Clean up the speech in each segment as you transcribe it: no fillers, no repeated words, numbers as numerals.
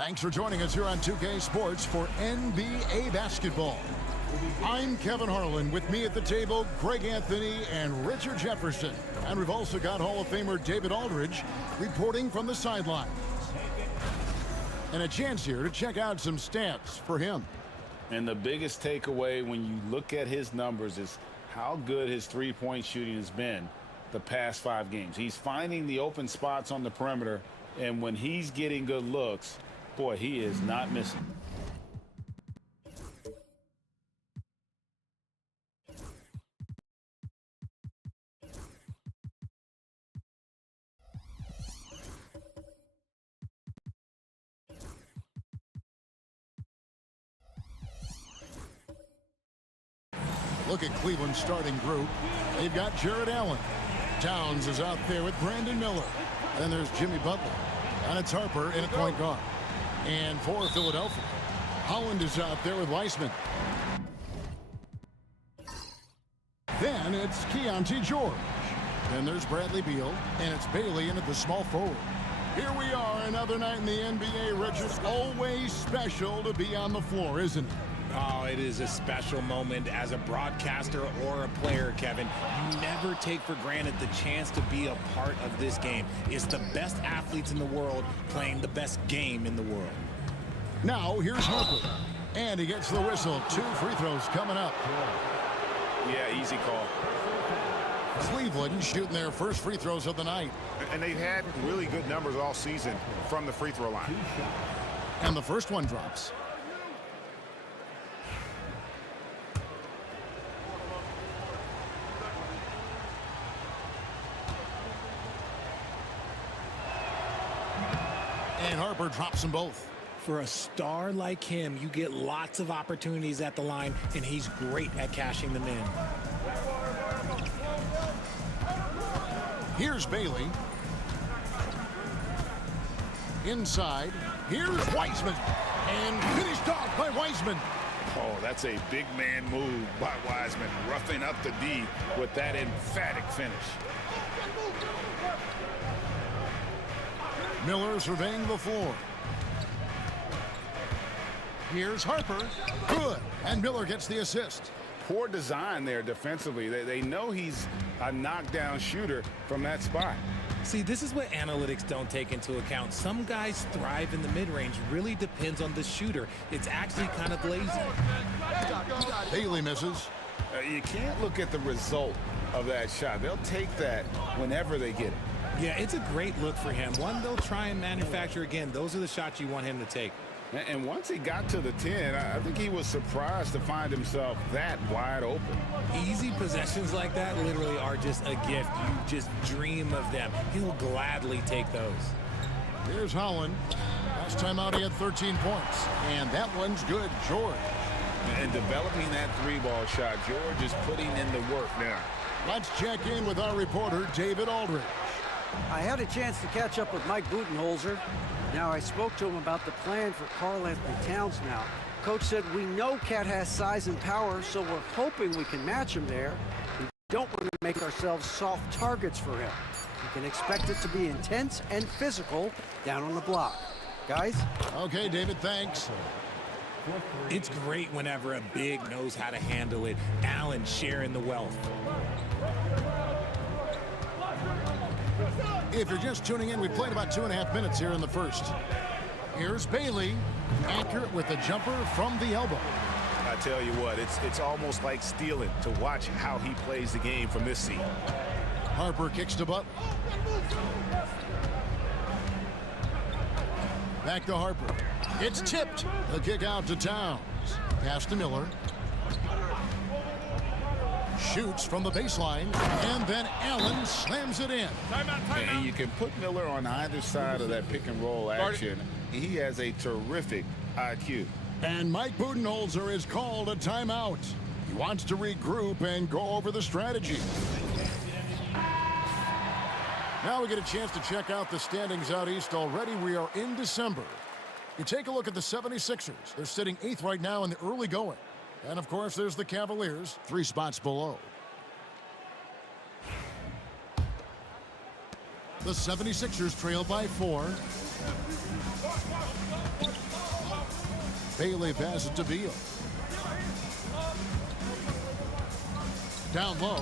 Thanks for joining us here on 2K Sports for NBA basketball. I'm Kevin Harlan. With me at the table, Greg Anthony and Richard Jefferson. And we've also got Hall of Famer David Aldridge reporting from the sidelines. And a chance here to check out some stats for him. And the biggest takeaway when you look at his numbers is how good his three-point shooting has been the past 5 games. He's finding the open spots on the perimeter, and when he's getting good looks, boy, he is not missing. Look at Cleveland's starting group. They've got Jared Allen. Towns is out there with Brandon Miller. And then there's Jimmy Butler. And it's Harper in at point guard. And for Philadelphia, Holland is out there with Weissman. Then it's Keontae George. Then there's Bradley Beal. And it's Bailey in at the small forward. Here we are, another night in the NBA, Rich. It's always special to be on the floor, isn't it? Oh, it is a special moment as a broadcaster or a player, Kevin. You never take for granted the chance to be a part of this game. It's the best athletes in the world playing the best game in the world. Now, here's Harper. And he gets the whistle. 2 free throws coming up. Yeah, easy call. Cleveland shooting their first free throws of the night. And they've had really good numbers all season from the free throw line. And the first one drops. And Harper drops them both. For a star like him, you get lots of opportunities at the line, and he's great at cashing them in. Here's Bailey. Inside. Here's Weissman. And finished off by Weissman. Oh, that's a big man move by Wiseman, roughing up the D with that emphatic finish. Miller surveying the floor. Here's Harper. Good. And Miller gets the assist. Poor design there defensively. They know he's a knockdown shooter from that spot. See, this is what analytics don't take into account. Some guys thrive in the mid-range. Really depends on the shooter. It's actually kind of lazy. Bailey misses. You can't look at the result of that shot. They'll take that whenever they get it. Yeah, it's a great look for him. One they'll try and manufacture again. Those are the shots you want him to take. And once he got to the 10, I think he was surprised to find himself that wide open. Easy possessions like that literally are just a gift. You just dream of them. He'll gladly take those. Here's Holland. Last time out he had 13 points. And that one's good. George. And developing that 3-ball shot, George is putting in the work now. Let's check in with our reporter, David Aldridge. I had a chance to catch up with Mike Budenholzer. Now, I spoke to him about the plan for Karl-Anthony Towns now. Coach said, we know Cat has size and power, so we're hoping we can match him there. We don't want to make ourselves soft targets for him. You can expect it to be intense and physical down on the block. Guys? Okay, David, thanks. It's great whenever a big knows how to handle it. Allen sharing the wealth. If you're just tuning in, we played about 2.5 minutes here in the first. Here's Bailey, accurate with a jumper from the elbow. I tell you what, it's almost like stealing to watch how he plays the game from this seat. Harper kicks to Butler. Back to Harper. It's tipped. The kick out to Towns. Pass to Miller. Shoots from the baseline, and then Allen slams it in. And you can put Miller on either side of that pick and roll action. He has a terrific IQ. And Mike Budenholzer is called a timeout. He wants to regroup and go over the strategy. Now we get a chance to check out the standings out east. Already we are in December. You take a look at the 76ers. They're sitting 8th right now in the early going. And, of course, there's the Cavaliers, 3 spots below. The 76ers trail by 4. Bailey passes to Beal. Down low.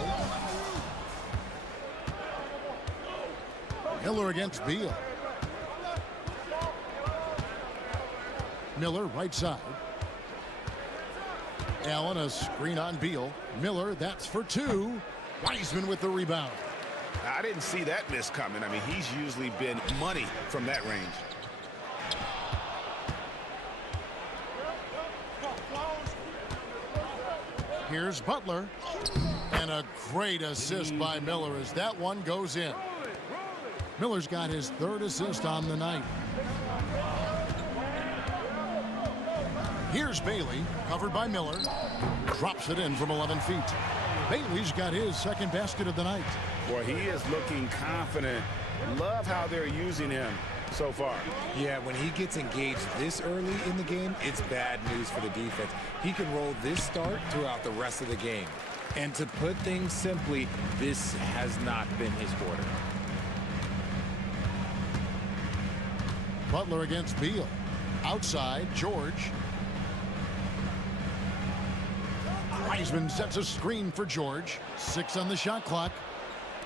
Miller against Beal. Miller right side. Allen a screen on Beal. Miller, that's for two. Wiseman with the rebound. I didn't see that miss coming. I mean, he's usually been money from that range. Here's Butler. And a great assist by Miller as that one goes in. Miller's got his third assist on the night. Here's Bailey, covered by Miller. Drops it in from 11 feet. Bailey's got his second basket of the night. Boy, he is looking confident. Love how they're using him so far. Yeah, when he gets engaged this early in the game, it's bad news for the defense. He can roll this start throughout the rest of the game. And to put things simply, this has not been his quarter. Butler against Beal. Outside, George. Wiseman sets a screen for George. 6 on the shot clock.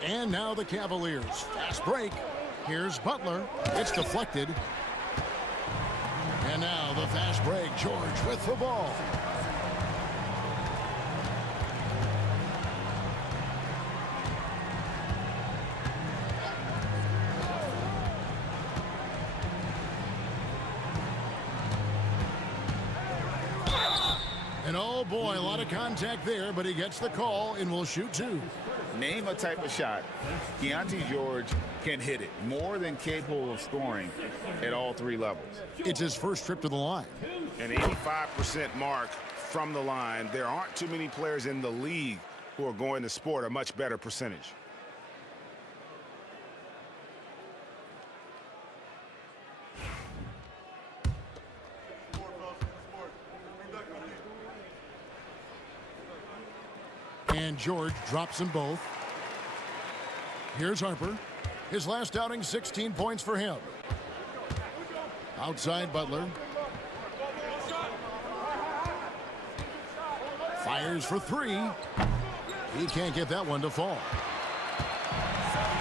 And now the Cavaliers. Fast break. Here's Butler. It's deflected. And now the fast break. George with the ball. And oh boy, a lot of contact there, but he gets the call and will shoot two. Name a type of shot. Keontae George can hit it. More than capable of scoring at all three levels. It's his first trip to the line. An 85% mark from the line. There aren't too many players in the league who are going to sport a much better percentage. And George drops them both. Here's Harper. His last outing, 16 points for him. Outside Butler. Fires for three. He can't get that one to fall.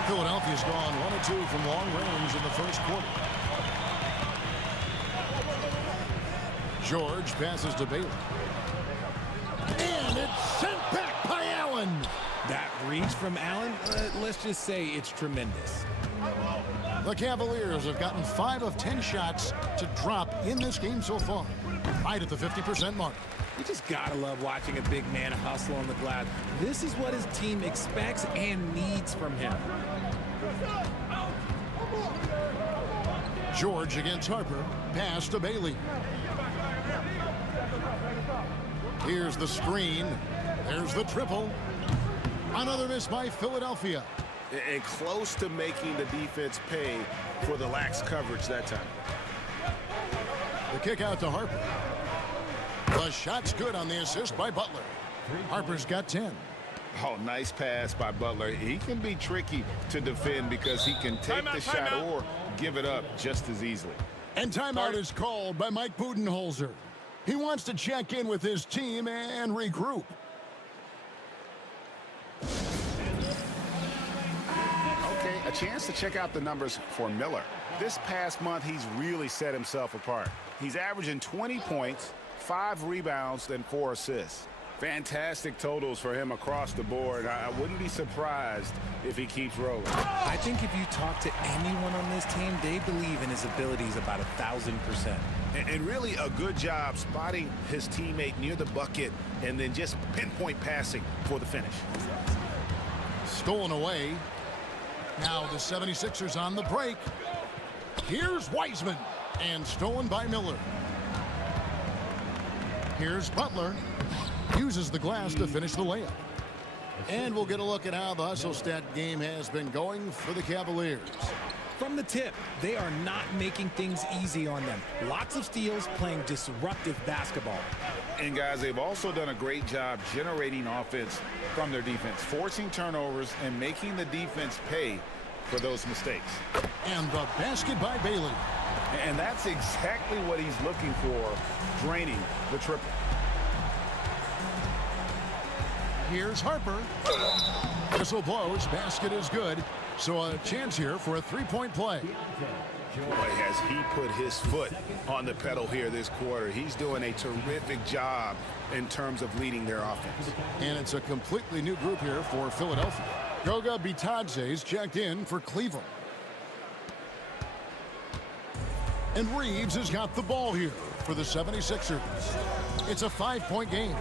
Philadelphia's gone 1 of 2 from long range in the first quarter. George passes to Bailey. And it's sent back by Allen. That reach from Allen, let's just say it's tremendous. The Cavaliers have gotten 5 of 10 shots to drop in this game so far. Right at the 50% mark. You just gotta love watching a big man hustle on the glass. This is what his team expects and needs from him. George against Harper. Pass to Bailey. Here's the screen. There's the triple. Another miss by Philadelphia. And close to making the defense pay for the lax coverage that time. The kick out to Harper. The shot's good on the assist by Butler. Harper's got 10. Oh, nice pass by Butler. He can be tricky to defend because he can take the shot or give it up just as easily. And timeout is called by Mike Budenholzer. He wants to check in with his team and regroup. Okay, a chance to check out the numbers for Miller. This past month, he's really set himself apart. He's averaging 20 points, 5 rebounds, and 4 assists. Fantastic totals for him across the board. I wouldn't be surprised if he keeps rolling. I think if you talk to anyone on this team, they believe in his abilities about 1,000%. And really a good job spotting his teammate near the bucket and then just pinpoint passing for the finish. Stolen away. Now the 76ers on the break. Here's Wiseman. And stolen by Miller. Here's Butler. Uses the glass to finish the layup. And we'll get a look at how the hustle stat game has been going for the Cavaliers. From the tip, they are not making things easy on them. Lots of steals, playing disruptive basketball. And guys, they've also done a great job generating offense from their defense, forcing turnovers and making the defense pay for those mistakes. And the basket by Bailey. And that's exactly what he's looking for, draining the triple. Here's Harper. Whistle blows. Basket is good. So a chance here for a three-point play. Boy, has he put his foot on the pedal here this quarter. He's doing a terrific job in terms of leading their offense. And it's a completely new group here for Philadelphia. Goga Bitadze's checked in for Cleveland. And Reeves has got the ball here for the 76ers. It's a 5-point game.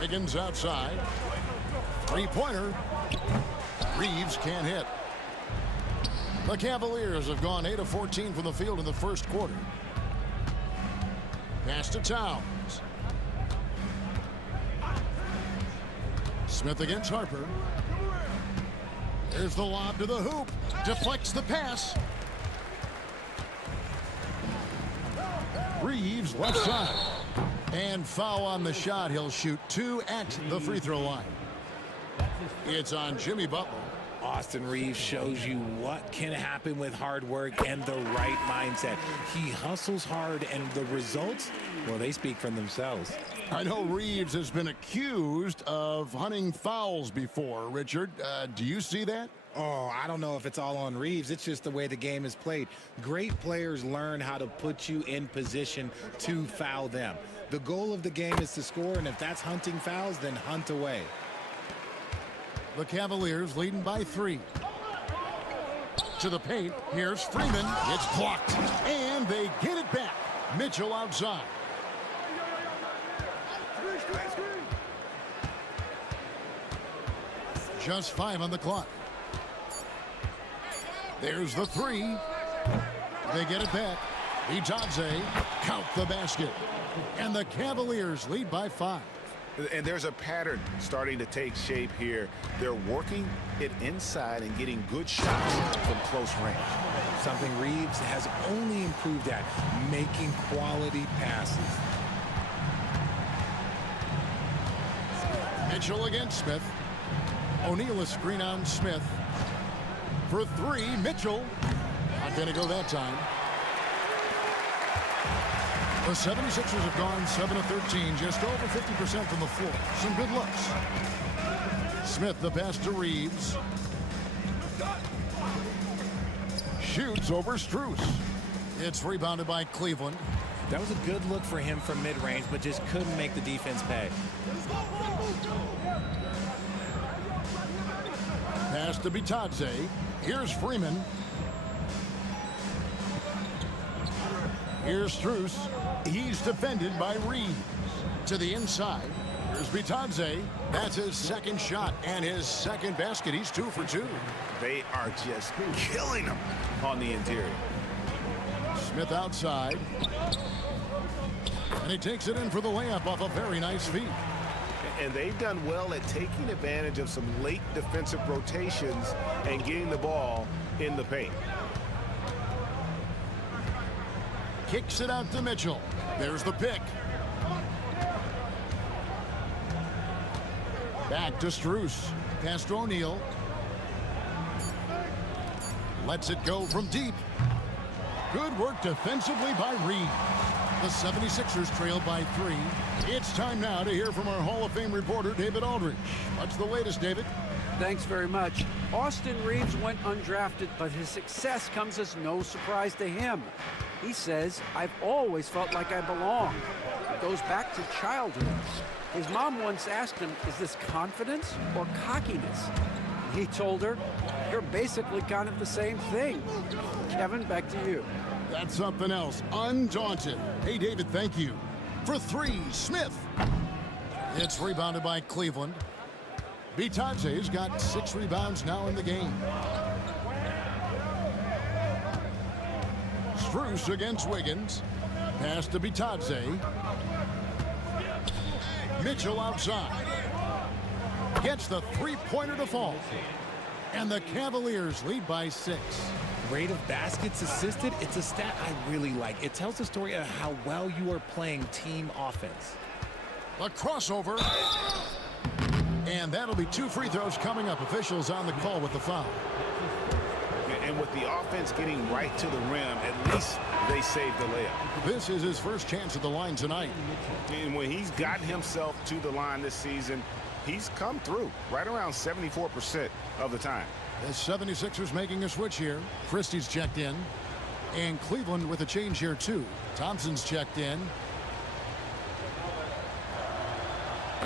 Wiggins outside. Three-pointer. Reeves can't hit. The Cavaliers have gone 8 of 14 from the field in the first quarter. Pass to Towns. Smith against Harper. There's the lob to the hoop. Deflects the pass. Reeves left side. And foul on the shot. He'll shoot 2 at the free throw line. It's on Jimmy Butler. Austin Reeves shows you what can happen with hard work and the right mindset. He hustles hard, and the results, well, they speak for themselves. I know Reeves has been accused of hunting fouls before, Richard. Do you see that? Oh, I don't know if it's all on Reeves. It's just the way the game is played. Great players learn how to put you in position to foul them. The goal of the game is to score, and if that's hunting fouls, then hunt away. The Cavaliers leading by 3. To the paint. Here's Freeman. It's blocked. And they get it back. Mitchell outside. Just 5 on the clock. There's the 3. They get it back. Bitadze count the basket. And the Cavaliers lead by 5. And there's a pattern starting to take shape here. They're working it inside and getting good shots from close range. Something Reeves has only improved at, making quality passes. Mitchell against Smith. O'Neal a screen on Smith. For 3, Mitchell. Not going to go that time. The 76ers have gone 7 of 13, just over 50% from the floor. Some good looks. Smith, the pass to Reeves. Shoots over Strus. It's rebounded by Cleveland. That was a good look for him from mid-range, but just couldn't make the defense pay. Pass to Bitadze. Here's Freeman. Here's Strus. He's defended by Reeves. To the inside. Here's Bitadze. That's his second shot and his second basket. He's 2 for 2. They are just killing him on the interior. Smith outside. And he takes it in for the layup off a very nice feed. And they've done well at taking advantage of some late defensive rotations and getting the ball in the paint. Kicks it out to Mitchell. There's the pick. Back to Strus. Past O'Neal. Lets it go from deep. Good work defensively by Reeves. The 76ers trailed by 3. It's time now to hear from our Hall of Fame reporter, David Aldridge. What's the latest, David? Thanks very much. Austin Reeves went undrafted, but his success comes as no surprise to him. He says, "I've always felt like I belong." It goes back to childhood. His mom once asked him, "Is this confidence or cockiness?" He told her, "You're basically kind of the same thing." Kevin, back to you. That's something else. Undaunted. Hey, David, thank you. For 3, Smith. It's rebounded by Cleveland. Bitadze's got 6 rebounds now in the game. Strus against Wiggins. Pass to Bitadze. Mitchell outside. Gets the 3-pointer to fall. And the Cavaliers lead by 6. Rate of baskets assisted, it's a stat I really like. It tells the story of how well you are playing team offense. A crossover. And that'll be 2 free throws coming up. Officials on the call with the foul. And with the offense getting right to the rim, at least they saved the layup. This is his first chance at the line tonight. And when he's gotten himself to the line this season, he's come through right around 74% of the time. The 76ers making a switch here. Christie's checked in. And Cleveland with a change here too. Thompson's checked in.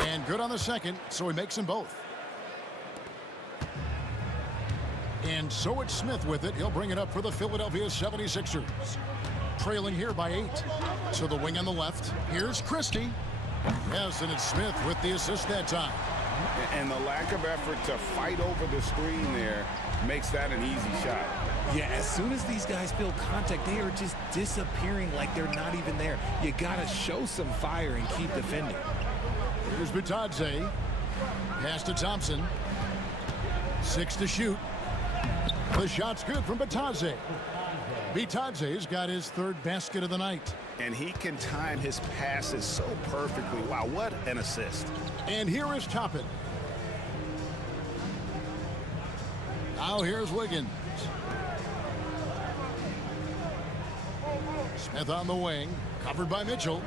And good on the second, so he makes them both. And so it's Smith with it. He'll bring it up for the Philadelphia 76ers. Trailing here by 8. To the wing on the left. Here's Christie. Yes, and it's Smith with the assist that time. And the lack of effort to fight over the screen there makes that an easy shot. Yeah, as soon as these guys feel contact, they are just disappearing like they're not even there. You got to show some fire and keep defending. Here's Bitadze. Pass to Thompson. 6 to shoot. The shot's good from Bitadze. Bitadze's got his 3rd basket of the night. And he can time his passes so perfectly. Wow, what an assist. And here is Toppin. Now here's Wiggins. Smith on the wing. Covered by Mitchell.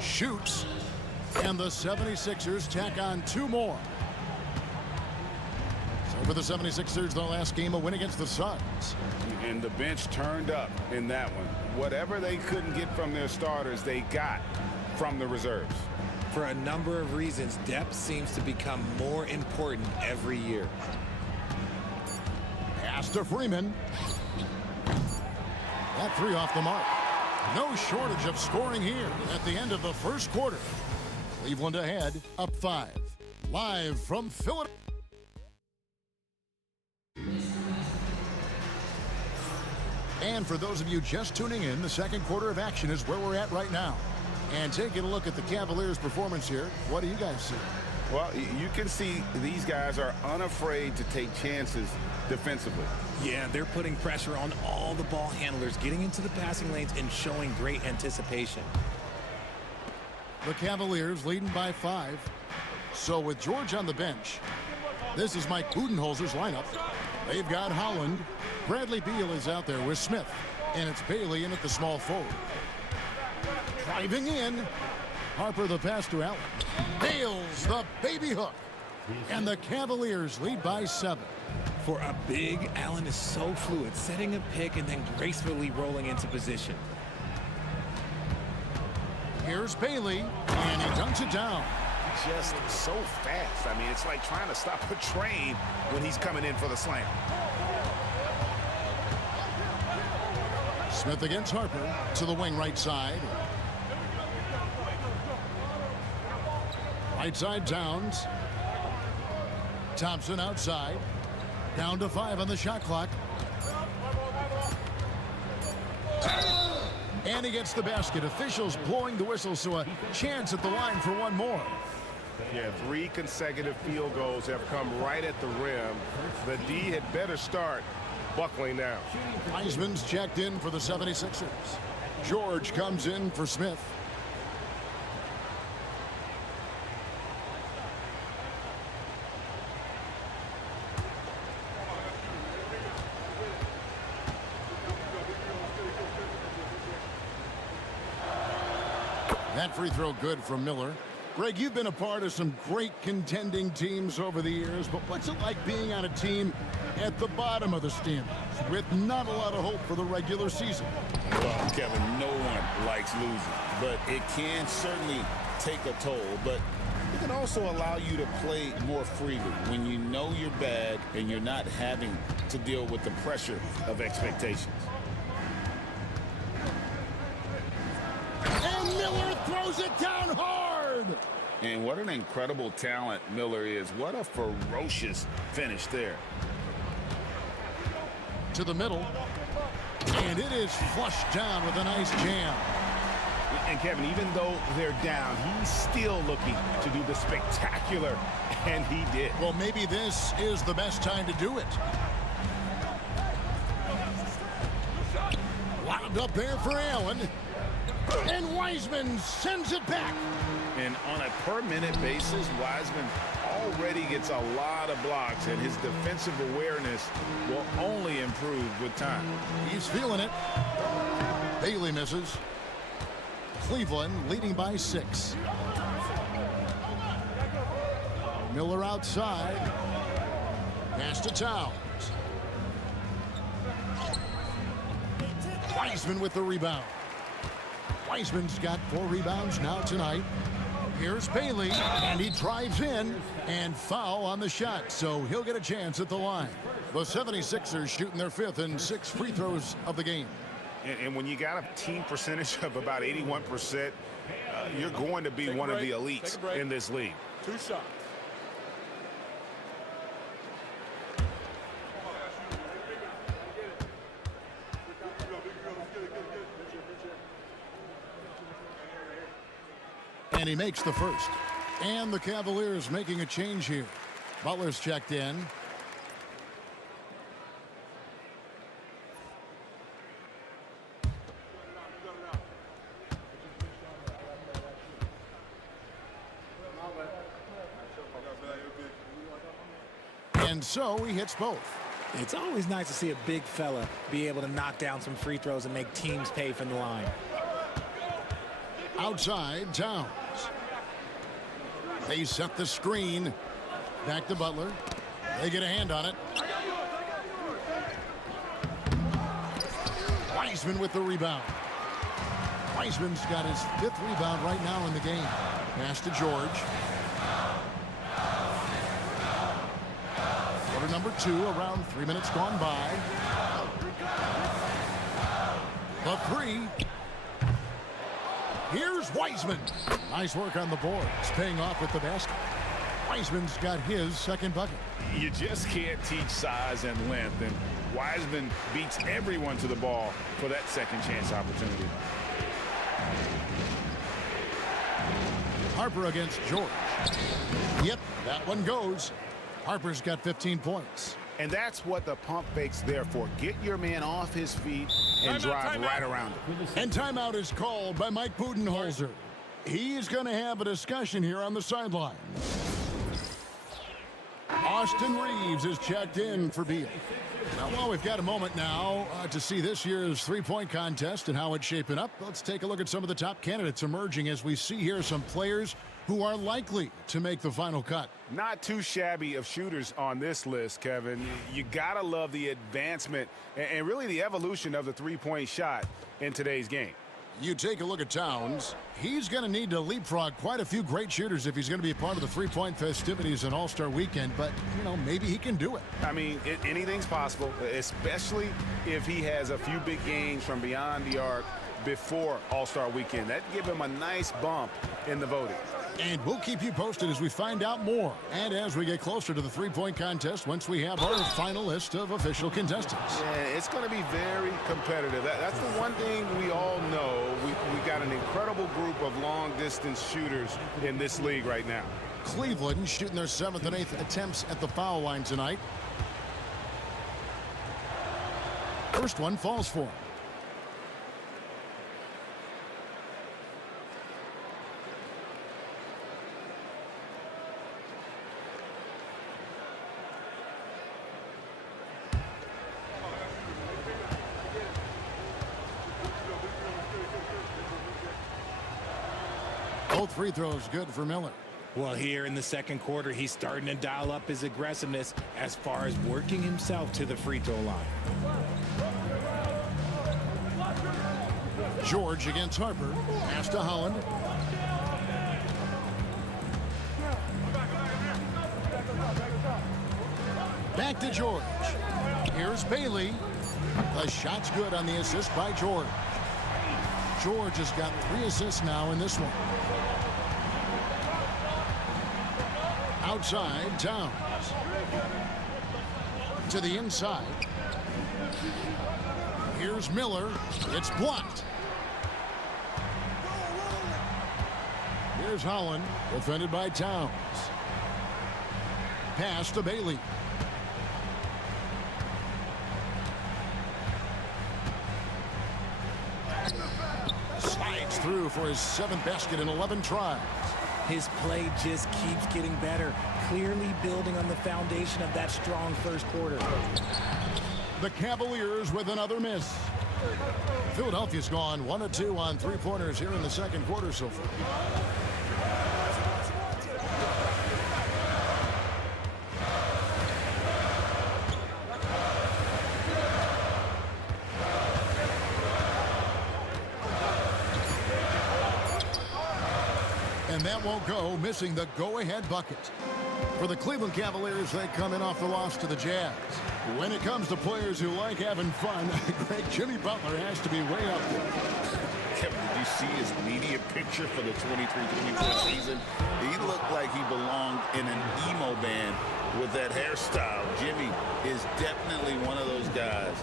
Shoots. And the 76ers tack on 2 more. So for the 76ers, their last game, a win against the Suns. And the bench turned up in that one. Whatever they couldn't get from their starters, they got from the reserves. For a number of reasons, depth seems to become more important every year. Pass to Freeman. That 3 off the mark. No shortage of scoring here at the end of the first quarter. Cleveland ahead, up 5. Live from Philadelphia. And for those of you just tuning in, the second quarter of action is where we're at right now. And taking a look at the Cavaliers' performance here, what do you guys see? Well, you can see these guys are unafraid to take chances defensively. Yeah, they're putting pressure on all the ball handlers, getting into the passing lanes and showing great anticipation. The Cavaliers leading by 5. So with George on the bench, this is Mike Budenholzer's lineup. They've got Holland. Bradley Beal is out there with Smith. And it's Bailey in at the small forward. Driving in. Harper the pass to Allen. Nails the baby hook. And the Cavaliers lead by 7. For a big, Allen is so fluid, setting a pick and then gracefully rolling into position. Here's Bailey, and he dunks it down. Just so fast. I mean, it's like trying to stop a train when he's coming in for the slam. Smith against Harper to the wing right side. Right side Towns. Thompson outside. Down to 5 on the shot clock. And he gets the basket. Officials blowing the whistle, so a chance at the line for one more. Yeah, 3 consecutive field goals have come right at the rim. The D had better start buckling down. Wiseman's checked in for the 76ers. George comes in for Smith. That free throw good from Miller. Greg, you've been a part of some great contending teams over the years, but what's it like being on a team at the bottom of the standings with not a lot of hope for the regular season? Well, Kevin, no one likes losing, but it can certainly take a toll. But it can also allow you to play more freely when you know you're bad and you're not having to deal with the pressure of expectations. And Miller throws it down hard. And what an incredible talent Miller is. What a ferocious finish there. To the middle. And it is flushed down with a nice jam. And Kevin, even though they're down, he's still looking to do the spectacular, and he did. Well, maybe this is the best time to do it. Wound up there for Allen. And Wiseman sends it back. And on a per-minute basis, Wiseman already gets a lot of blocks, and his defensive awareness will only improve with time. He's feeling it. Bailey misses. Cleveland leading by 6. Miller outside. Pass to Towns. Wiseman with the rebound. Wiseman's got 4 rebounds now tonight. Here's Bailey, and he drives in, and foul on the shot, so he'll get a chance at the line. The 76ers shooting their 5th and 6 free throws of the game. And when you got a team percentage of about 81%, you're going to be one of the elites in this league. 2 shots. And he makes the first. And the Cavaliers making a change here. Butler's checked in. And so he hits both. It's always nice to see a big fella be able to knock down some free throws and make teams pay from the line. Outside, Towns. They set the screen. Back to Butler. They get a hand on it. Wiseman with the rebound. Wiseman's got his 5th rebound right now in the game. Pass to George. Quarter number 2, around 3 minutes gone by. The 3. Here's Wiseman. Nice work on the boards, paying off with the basket. Wiseman's got his 2nd bucket. You just can't teach size and length, and Wiseman beats everyone to the ball for that second chance opportunity. Harper against George. Yep, that one goes. Harper's got 15 points. And that's what the pump fake's there for. Get your man off his feet and drive right around him. And timeout is called by Mike Budenholzer. He's going to have a discussion here on the sideline. Austin Reeves is checked in for Beal. Well, we've got a moment now to see this year's three-point contest and how it's shaping up. Let's take a look at some of the top candidates emerging as we see here some players who are likely to make the final cut. Not too shabby of shooters on this list, Kevin. You gotta love the advancement and really the evolution of the three-point shot in today's game. You take a look at Towns. He's going to need to leapfrog quite a few great shooters if he's going to be a part of the three-point festivities in All-Star Weekend. But, you know, maybe he can do it. I mean, anything's possible, especially if he has a few big games from beyond the arc before All-Star Weekend. That'd give him a nice bump in the voting. And we'll keep you posted as we find out more and as we get closer to the three-point contest once we have our final list of official contestants. Yeah, it's going to be very competitive. That's the one thing we all know. We got an incredible group of long-distance shooters in this league right now. Cleveland shooting their 7th and 8th attempts at the foul line tonight. First one falls for him. Both free throws good for Miller. Well, here in the second quarter, he's starting to dial up his aggressiveness as far as working himself to the free throw line. George against Harper. Pass to Holland. Back to George. Here's Bailey. The shot's good on the assist by George. George has got 3 assists now in this one. Outside, Towns. To the inside. Here's Miller. It's blocked. Here's Holland, defended by Towns. Pass to Bailey. Slides through through for his 7th basket in 11 tries. His play just keeps getting better, clearly building on the foundation of that strong first quarter. The Cavaliers with another miss. Philadelphia's gone 1 of 2 on three-pointers here in the second quarter so far. And that won't go, missing the go-ahead bucket. For the Cleveland Cavaliers, they come in off the loss to the Jazz. When it comes to players who like having fun, Greg, Jimmy Butler has to be way up there. Kevin, did you see his media picture for the 23-24 season? He looked like he belonged in an emo band with that hairstyle. Jimmy is definitely one of those guys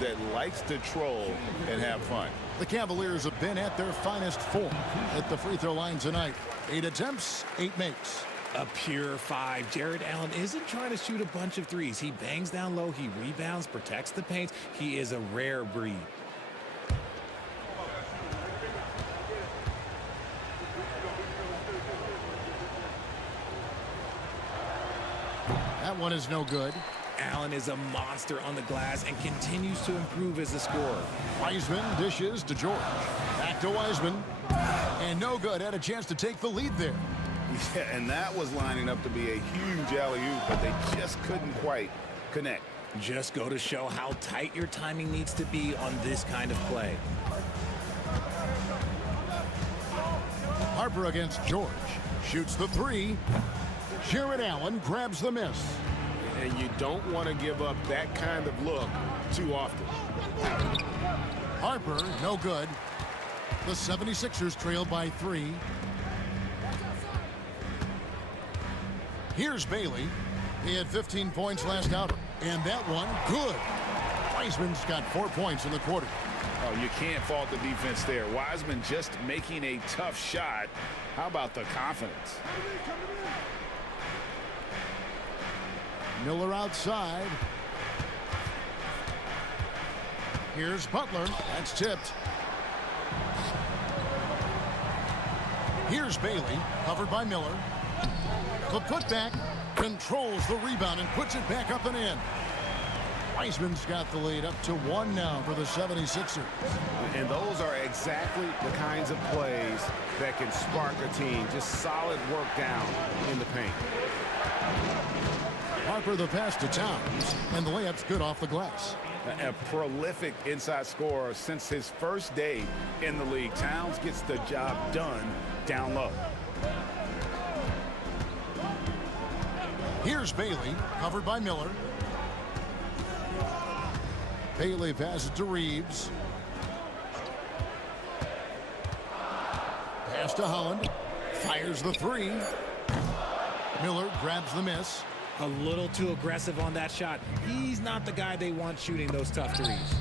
that likes to troll and have fun. The Cavaliers have been at their finest form at the free throw line tonight. 8 attempts, 8 makes. A pure 5. Jared Allen isn't trying to shoot a bunch of threes. He bangs down low, he rebounds, protects the paint. He is a rare breed. That one is no good. Allen is a monster on the glass and continues to improve as a scorer. Wiseman dishes to George. Back to Wiseman. And no good. Had a chance to take the lead there. Yeah, and that was lining up to be a huge alley-oop, but they just couldn't quite connect. Just go to show how tight your timing needs to be on this kind of play. Harper against George. Shoots the 3. Jared Allen grabs the miss. And you don't want to give up that kind of look too often. Harper, no good. The 76ers trail by 3. Here's Bailey. He had 15 points last outing. And that one, good. Wiseman's got 4 points in the quarter. Oh, you can't fault the defense there. Wiseman just making a tough shot. How about the confidence? Miller outside. Here's Butler. That's tipped. Here's Bailey, covered by Miller. The putback controls the rebound and puts it back up and in. Wiseman's got the lead up to 1 now for the 76ers. And those are exactly the kinds of plays that can spark a team. Just solid work down in the paint. Harper the pass to Towns, and the layup's good off the glass. A prolific inside scorer since his first day in the league. Towns gets the job done down low. Here's Bailey, covered by Miller. Bailey passes to Reeves. Pass to Holland. Fires the 3. Miller grabs the miss. A little too aggressive on that shot. He's not the guy they want shooting those tough threes.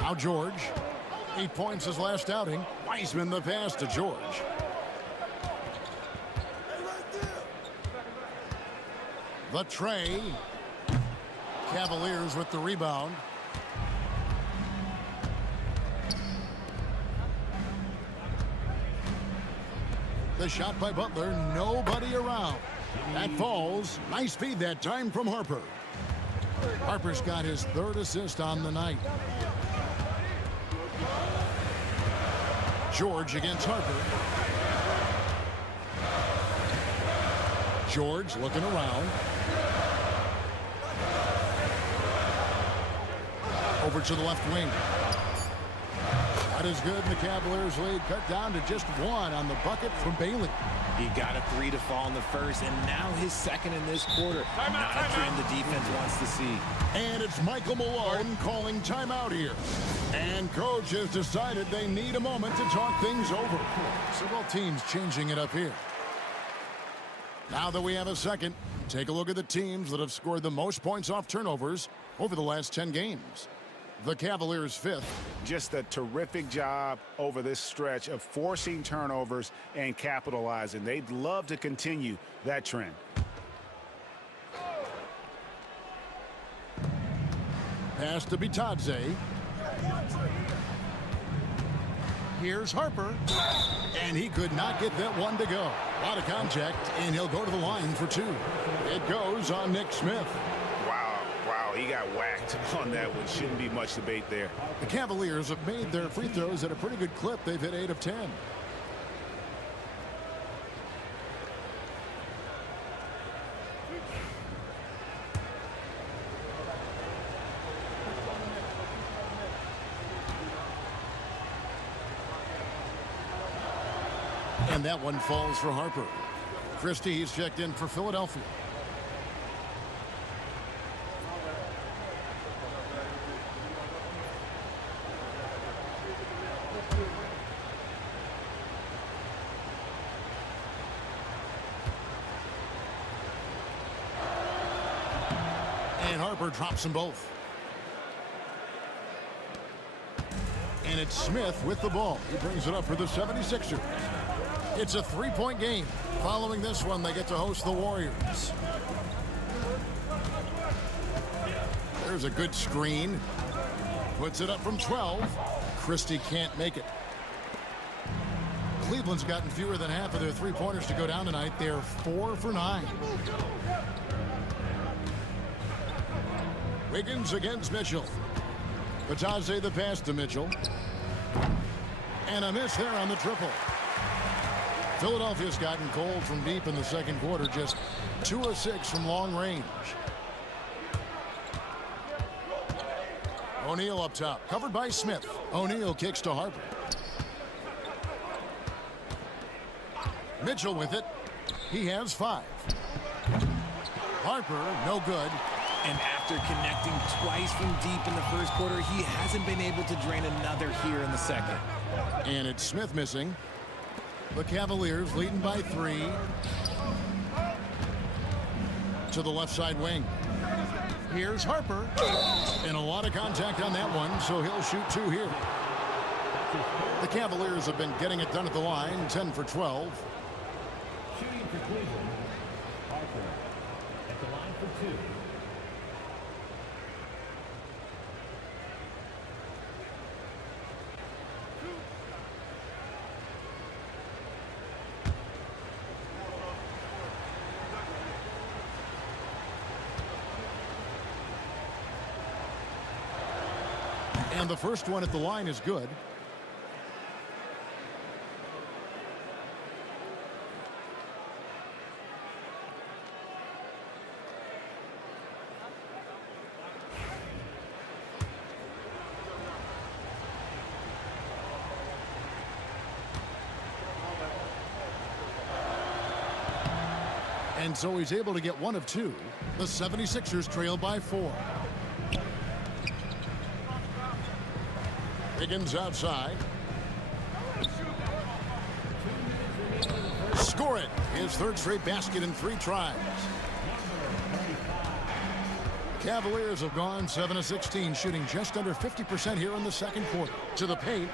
Now George. 8 points his last outing. Wiseman the pass to George. The tray. Cavaliers with the rebound. The shot by Butler, nobody around. That falls. Nice feed that time from Harper. Harper's got his 3rd assist on the night. George against Harper. George looking around. Over to the left wing. That is good, and the Cavaliers lead cut down to just 1 on the bucket from Bailey. He got a 3 to fall in the first, and now his 2nd in this quarter. Not a trend the defense wants to see. And it's Michael Malone calling timeout here. And coach has decided they need a moment to talk things over. Several teams changing it up here. Now that we have a second, take a look at the teams that have scored the most points off turnovers over the last 10 games. The Cavaliers 5th. Just a terrific job over this stretch of forcing turnovers and capitalizing. They'd love to continue that trend. Pass to Bitadze. Here's Harper. And he could not get that one to go. A lot of contact, and he'll go to the line for two. It goes on Nick Smith. Wow, he got whacked on that one. Shouldn't be much debate there. The Cavaliers have made their free throws at a pretty good clip. They've hit 8 of 10. And that one falls for Harper. Christie, he's checked in for Philadelphia. And Harper drops them both. And it's Smith with the ball. He brings it up for the 76ers. It's a 3-point game. Following this one, they get to host the Warriors. There's a good screen. Puts it up from 12. Christie can't make it. Cleveland's gotten fewer than half of their three-pointers to go down tonight. They're 4 for 9. Wiggins against Mitchell. Batadze the pass to Mitchell. And a miss there on the triple. Philadelphia's gotten cold from deep in the second quarter, just 2 of 6 from long range. O'Neal up top, covered by Smith. O'Neal kicks to Harper. Mitchell with it. He has 5. Harper, no good. And after connecting twice from deep in the first quarter, he hasn't been able to drain another here in the second. And it's Smith missing. The Cavaliers leading by 3. To the left side wing. Here's Harper. And a lot of contact on that one, so he'll shoot 2 here. The Cavaliers have been getting it done at the line, 10 for 12. Shooting for Cleveland, Harper at the line for 2. And the first one at the line is good. And so he's able to get 1 of 2. The 76ers trail by 4. Wiggins outside. Score it. His 3rd straight basket in 3 tries. Cavaliers have gone 7 of 16, shooting just under 50% here in the second quarter. To the paint.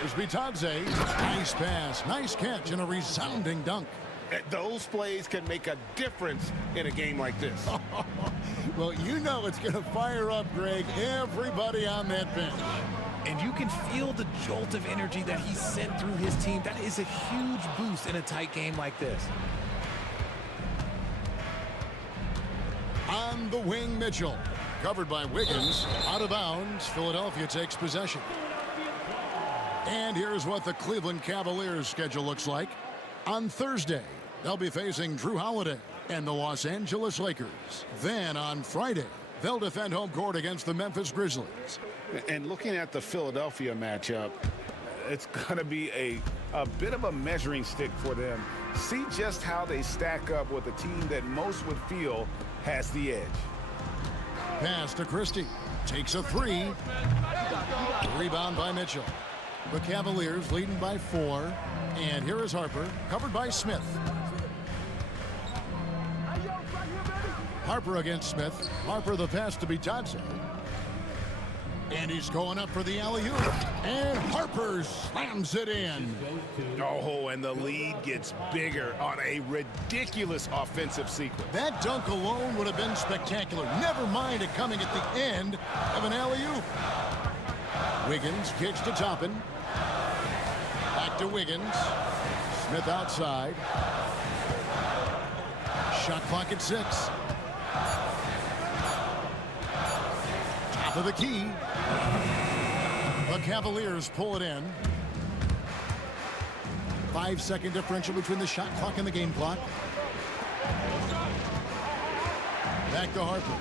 Here's Batadze. Nice pass, nice catch, and a resounding dunk. Those plays can make a difference in a game like this. Well, you know it's going to fire up, Greg, everybody on that bench. And you can feel the jolt of energy that he sent through his team. That is a huge boost in a tight game like this. On the wing, Mitchell. Covered by Wiggins. Out of bounds. Philadelphia takes possession. And here's what the Cleveland Cavaliers schedule looks like. On Thursday, they'll be facing Drew Holiday and the Los Angeles Lakers. Then on Friday, they'll defend home court against the Memphis Grizzlies. And looking at the Philadelphia matchup, it's going to be a bit of a measuring stick for them. See just how they stack up with a team that most would feel has the edge. Pass to Christie. Takes a 3. Rebound by Mitchell. The Cavaliers leading by 4. And here is Harper, covered by Smith. Harper against Smith. Harper the pass to Batadze. And he's going up for the alley-oop. And Harper slams it in. Oh, and the lead gets bigger on a ridiculous offensive sequence. That dunk alone would have been spectacular. Never mind it coming at the end of an alley-oop. Wiggins kicks to Toppin. to Wiggins. Smith outside. Shot clock at 6. Top of the key. The Cavaliers pull it in. 5-second differential between the shot clock and the game clock. Back to Harper.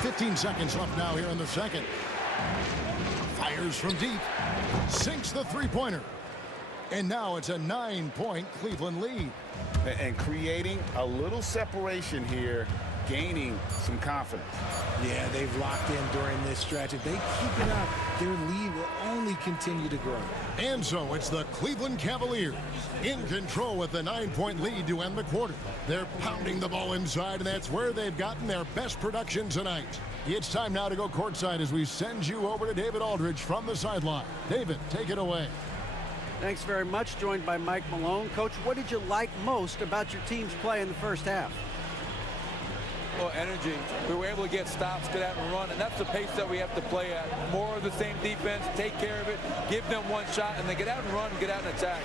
15 seconds left now here in the second. Fires from deep. Sinks the three-pointer. And now it's a 9-point Cleveland lead. And creating a little separation here, gaining some confidence. Yeah, they've locked in during this stretch. If they keep it up, their lead will only continue to grow. And so it's the Cleveland Cavaliers in control with the 9-point lead to end the quarter. They're pounding the ball inside, and that's where they've gotten their best production tonight. It's time now to go courtside as we send you over to David Aldridge from the sideline. David, take it away. Thanks very much. Joined by Mike Malone. Coach, what did you like most about your team's play in the first half? Well, energy. We were able to get stops, get out and run, and that's the pace that we have to play at. More of the same defense, take care of it, give them one shot, and then get out and run and get out and attack.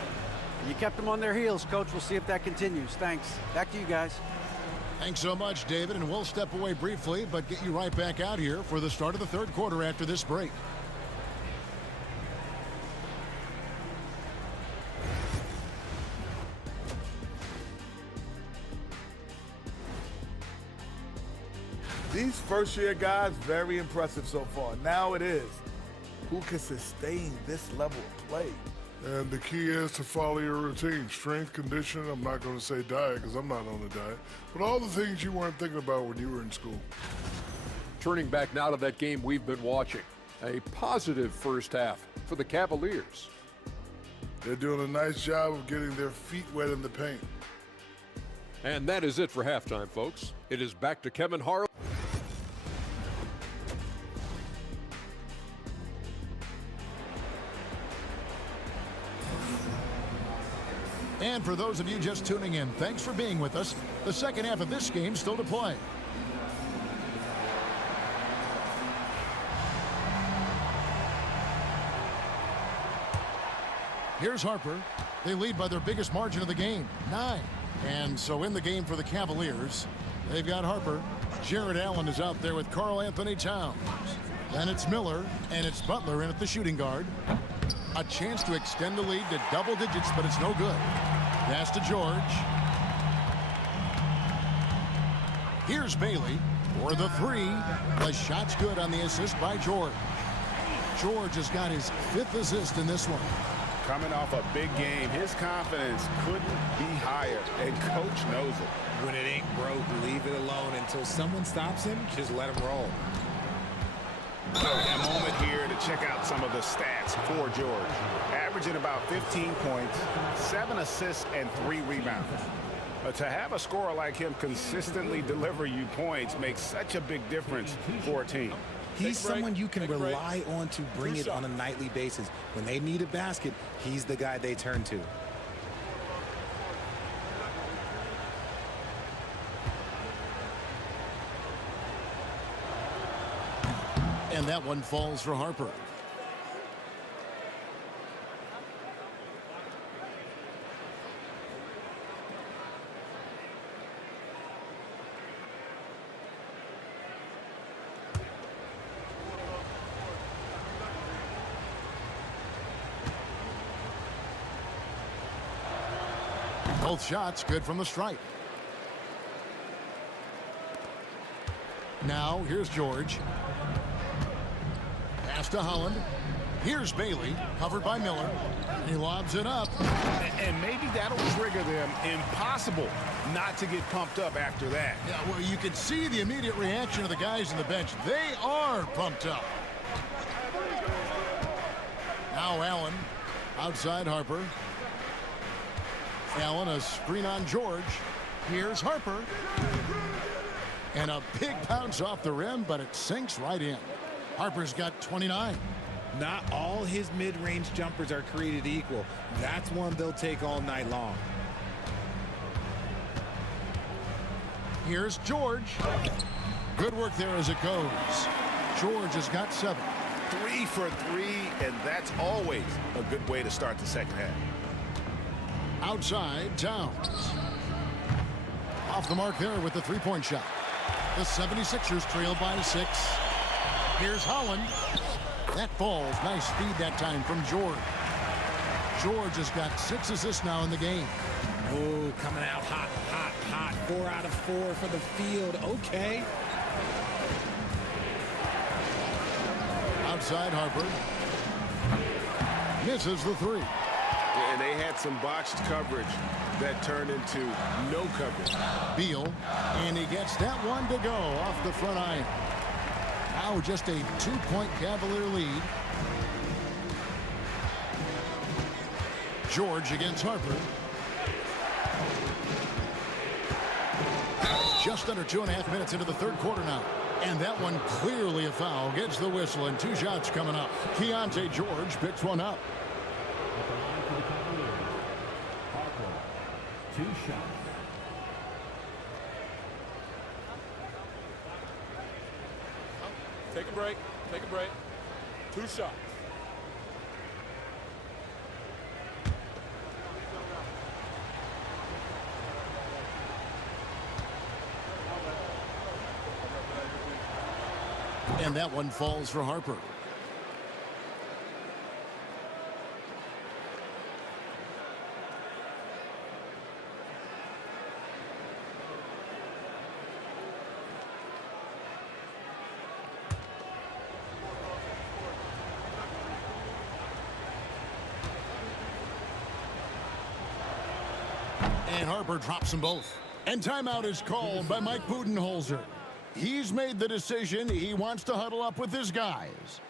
You kept them on their heels, Coach. We'll see if that continues. Thanks. Back to you guys. Thanks so much, David, and we'll step away briefly, but get you right back out here for the start of the third quarter after this break. These first-year guys, very impressive so far. Now it is, who can sustain this level of play? And the key is to follow your routine. Strength, conditioning, I'm not going to say diet because I'm not on a diet, but all the things you weren't thinking about when you were in school. Turning back now to that game we've been watching. A positive first half for the Cavaliers. They're doing a nice job of getting their feet wet in the paint. And that is it for halftime, folks. It is back to Kevin Harlan. And for those of you just tuning in, thanks for being with us. The second half of this game still to play. Here's Harper. They lead by their biggest margin of the game, 9. And so in the game for the Cavaliers, they've got Harper. Jared Allen is out there with Karl Anthony Towns. Then it's Miller, and it's Butler in at the shooting guard. A chance to extend the lead to double digits, but it's no good. Pass to George. Here's Bailey for the 3. The shot's good on the assist by George. George has got his 5th assist in this one. Coming off a big game, his confidence couldn't be higher, and Coach knows it. When it ain't broke, leave it alone until someone stops him. Just let him roll. A moment here to check out some of the stats for George. Averaging about 15 points, 7 assists, and 3 rebounds. But to have a scorer like him consistently deliver you points makes such a big difference for a team. He's someone you can rely on to bring it on a nightly basis. When they need a basket, he's the guy they turn to. And that one falls for Harper. Both shots good from the stripe. Now here's George. Pass to Holland. Here's Bailey, covered by Miller. He lobs it up. And maybe that'll trigger them. Impossible not to get pumped up after that. Yeah, well, you can see the immediate reaction of the guys on the bench. They are pumped up. Now Allen, outside Harper. Allen, a screen on George. Here's Harper. And a big bounce off the rim, but it sinks right in. Harper's got 29. Not all his mid-range jumpers are created equal. That's one they'll take all night long. Here's George. Good work there as it goes. George has got 7. 3 for 3, and that's always a good way to start the second half. Outside, Towns. Off the mark there with the three-point shot. The 76ers trail by 6. Here's Holland. That falls. Nice feed that time from George. George has got 6 assists now in the game. Oh, coming out hot, hot, hot. 4 out of 4 for the field. Okay. Outside, Harper. Misses the 3. And they had some botched coverage that turned into no coverage. Beal, and he gets that one to go off the front iron. Now just a 2-point Cavalier lead. George against Harper. Just under 2.5 minutes into the third quarter now. And that one clearly a foul. Gets the whistle, and 2 shots coming up. Keontae George picks one up. At the line for the Cavaliers, Harper, 2 shots. Take a break. Take a break. 2 shots. And that one falls for Harper. And Harper drops them both. And timeout is called by Mike Budenholzer. He's made the decision. He wants to huddle up with his guys.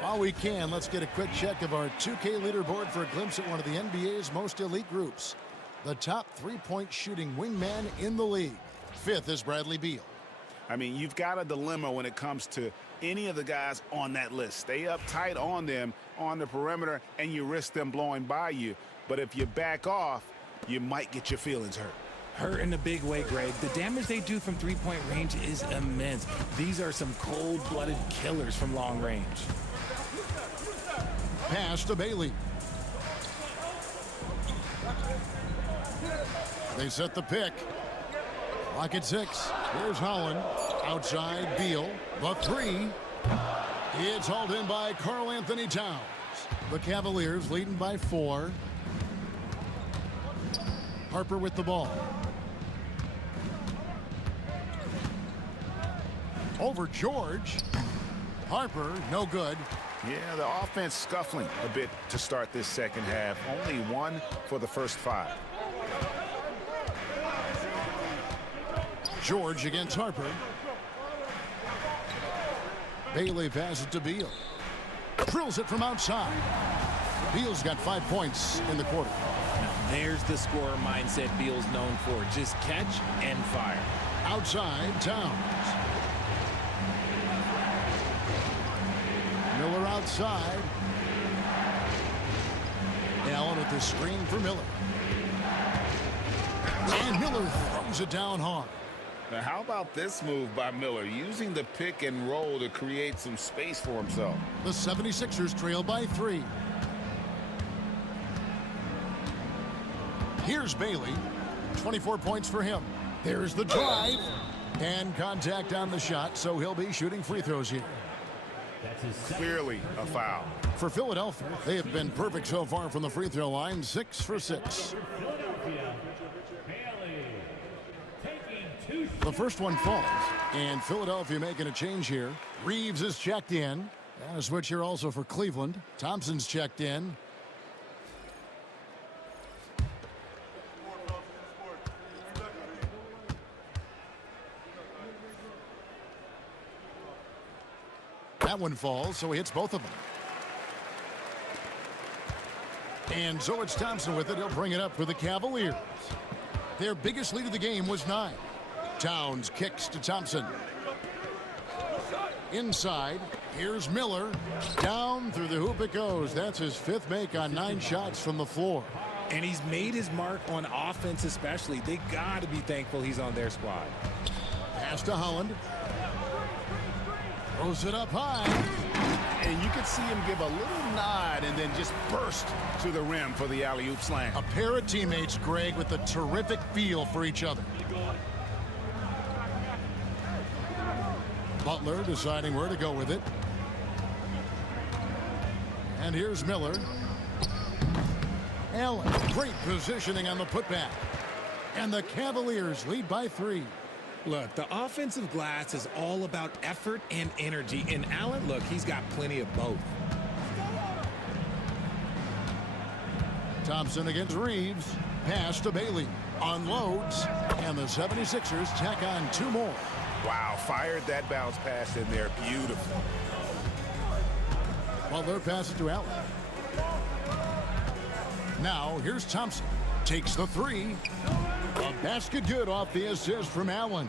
While we can, let's get a quick check of our 2K leaderboard for a glimpse at one of the NBA's most elite groups. The top three-point shooting wingman in the league. 5th is Bradley Beal. I mean, you've got a dilemma when it comes to any of the guys on that list. Stay up tight on them on the perimeter, and you risk them blowing by you. But if you back off, you might get your feelings hurt. Hurt in a big way, Greg. The damage they do from three-point range is immense. These are some cold-blooded killers from long range. Pass to Bailey. They set the pick. Clock at 6. Here's Holland. Outside, Beal. The 3. It's hauled in by Karl Anthony Towns. The Cavaliers leading by 4. Harper with the ball. Over George. Harper, no good. Yeah, the offense scuffling a bit to start this second half. Only 1 for the first 5. George against Harper. Bailey passes to Beal. Drills it from outside. Beal's got 5 points in the quarter. Now, there's the scorer mindset Beal's known for. Just catch and fire. Outside, Towns. Miller outside. Allen with the screen for Miller. And Miller throws it down hard. Now, how about this move by Miller, using the pick and roll to create some space for himself? The 76ers trail by 3. Here's Bailey. 24 points for him. There's the drive. And contact on the shot, so he'll be shooting free throws here. Clearly a foul. For Philadelphia, they have been perfect so far from the free throw line, 6 for 6. The first one falls, and Philadelphia making a change here. Reeves is checked in. And a switch here also for Cleveland. Thompson's checked in. That one falls, so he hits both of them. And so it's Thompson with it. He'll bring it up for the Cavaliers. Their biggest lead of the game was 9. Towns kicks to Thompson. Inside, here's Miller. Down through the hoop it goes. That's his 5th make on 9 shots from the floor. And he's made his mark on offense especially. They got to be thankful he's on their squad. Pass to Holland. Throws it up high. And you could see him give a little nod and then just burst to the rim for the alley-oop slam. A pair of teammates, Greg, with a terrific feel for each other. Butler deciding where to go with it. And here's Miller. Allen, great positioning on the putback. And the Cavaliers lead by 3. Look, the offensive glass is all about effort and energy. And Allen, look, he's got plenty of both. Thompson against Reeves. Pass to Bailey. Unloads. And the 76ers tack on 2 more. Wow, fired that bounce pass in there. Beautiful. Butler passes to Allen. Now here's Thompson. Takes the 3. A basket good off the assist from Allen.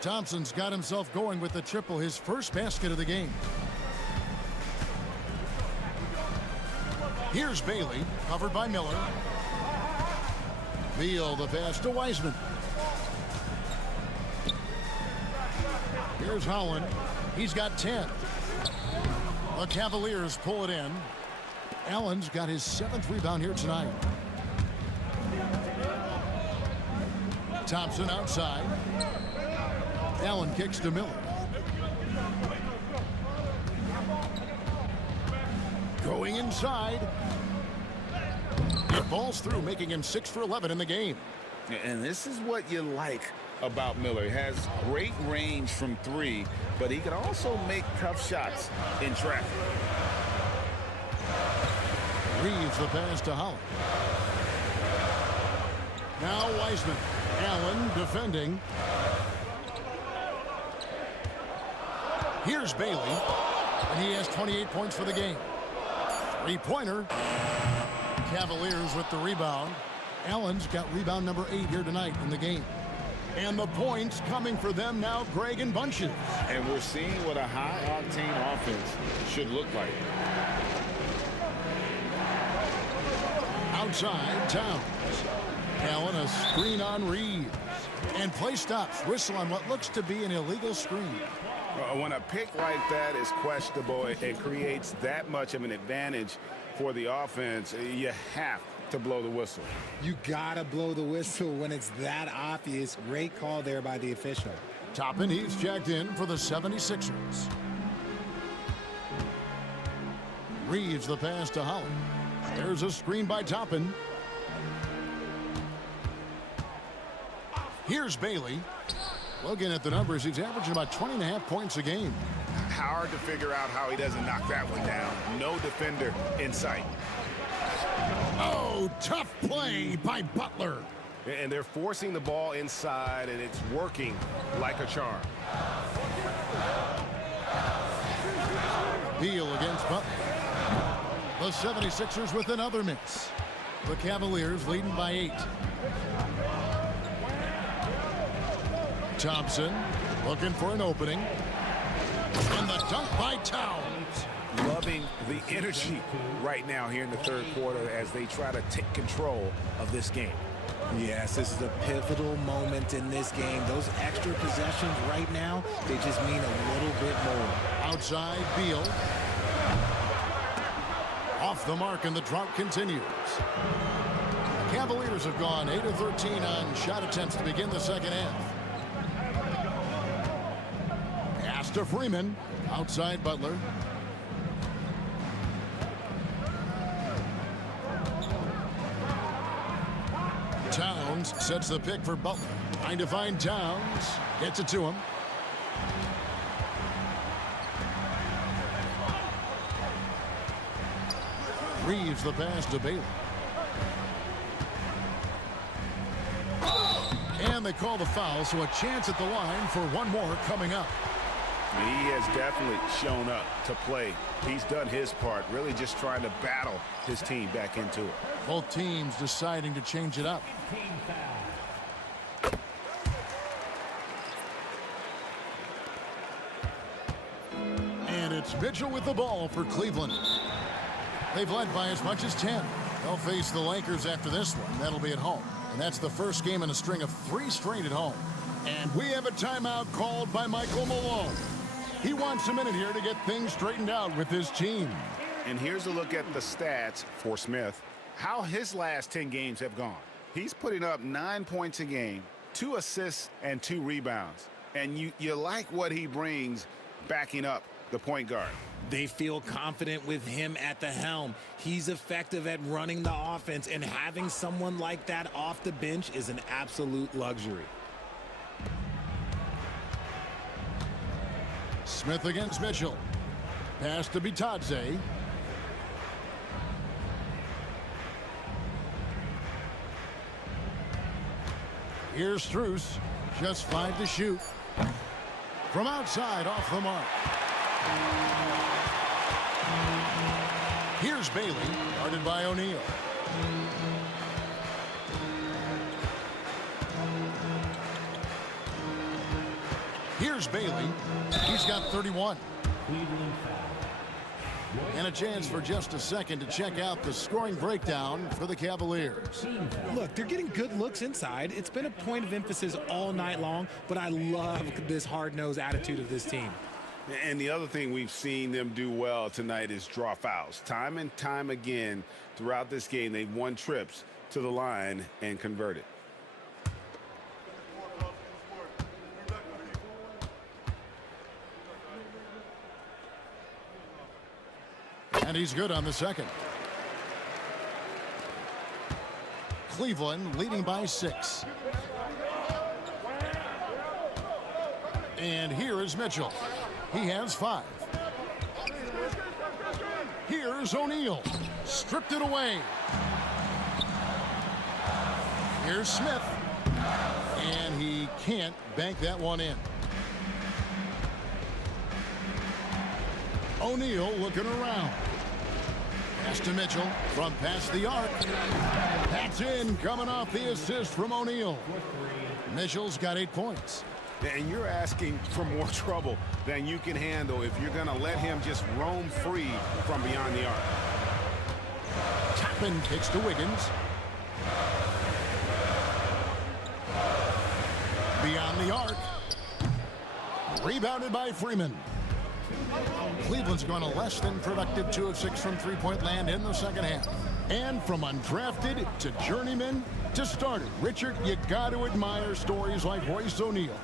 Thompson's got himself going with the triple, his first basket of the game. Here's Bailey, covered by Miller. Beal the pass to Wiseman. Here's Holland. He's got 10. The Cavaliers pull it in. Allen's got his 7th rebound here tonight. Thompson outside. Allen kicks to Miller. Going inside. It falls through, making him 6 for 11 in the game. And this is what you like about Miller. He has great range from 3, but he can also make tough shots in traffic. Reeves the pass to Holland. Now Wiseman. Allen defending. Here's Bailey, and he has 28 points for the game. 3-pointer. Cavaliers with the rebound. Allen's got rebound number 8 here tonight in the game. And the points coming for them now, Greg, in bunches. And we're seeing what a high-octane offense should look like. Outside, Towns. Allen a screen on Reeves. And play stops. Whistle on what looks to be an illegal screen. When a pick like that is questionable, it creates that much of an advantage for the offense. You have to blow the whistle. You gotta blow the whistle when it's that obvious. Great call there by the official. Toppin, he's checked in for the 76ers. Reeves the pass to Holland. There's a screen by Toppin. Here's Bailey. Looking at the numbers, he's averaging about 20.5 points a game. Hard to figure out how he doesn't knock that one down. No defender in sight. Oh, tough play by Butler. And they're forcing the ball inside, and it's working like a charm. Beal against Butler. The 76ers with another miss. The Cavaliers leading by 8. Thompson looking for an opening. And the dunk by Towns. Loving the energy right now here in the third quarter as they try to take control of this game. Yes, this is a pivotal moment in this game. Those extra possessions right now, they just mean a little bit more. Outside, Beal. Off the mark, and the drought continues. The Cavaliers have gone 8 of 13 on shot attempts to begin the second half. Pass to Freeman. Outside, Butler. Towns sets the pick for Butler. Trying to find Towns. Gets it to him. Reeves the pass to Bailey. And they call the foul, so a chance at the line for one more coming up. He has definitely shown up to play. He's done his part, really just trying to battle his team back into it. Both teams deciding to change it up. And it's Mitchell with the ball for Cleveland. They've led by as much as 10. They'll face the Lakers after this one. That'll be at home. And that's the first game in a string of 3 straight at home. And we have a timeout called by Michael Malone. He wants a minute here to get things straightened out with his team. And here's a look at the stats for Smith, how his last 10 games have gone. He's putting up 9 points a game, 2 assists, and 2 rebounds. And you like what he brings backing up the point guard. They feel confident with him at the helm. He's effective at running the offense, and having someone like that off the bench is an absolute luxury. Smith against Mitchell. Pass to Bitadze. Here's Strus. Just 5 to shoot. From outside, off the mark. Here's Bailey, guarded by O'Neal. Here's Bailey. He's got 31. And a chance for just a second to check out the scoring breakdown for the Cavaliers. Look, they're getting good looks inside. It's been a point of emphasis all night long, but I love this hard-nosed attitude of this team. And the other thing we've seen them do well tonight is draw fouls. Time and time again throughout this game, they've won trips to the line and converted. And he's good on the second. Cleveland leading by 6. And here is Mitchell. He has 5. Here's O'Neal. Stripped it away. Here's Smith. And he can't bank that one in. O'Neal looking around. Pass to Mitchell from past the arc. That's in, coming off the assist from O'Neal. Mitchell's got 8 points. And you're asking for more trouble than you can handle if you're going to let him just roam free from beyond the arc. Chapman kicks to Wiggins. Beyond the arc. Rebounded by Freeman. Cleveland's gone a less than productive 2 of 6 from three-point land in the second half. And from undrafted to journeyman to starter, Richard, you got to admire stories like Royce O'Neal.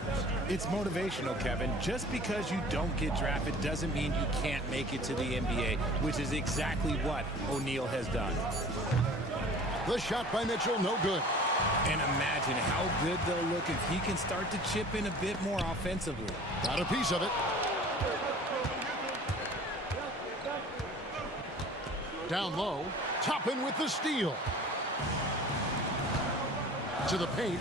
It's motivational, Kevin. Just because you don't get drafted doesn't mean you can't make it to the NBA, which is exactly what O'Neal has done. The shot by Mitchell, no good. And imagine how good they'll look if he can start to chip in a bit more offensively. Got a piece of it. Down low, Toppin with the steal. To the paint.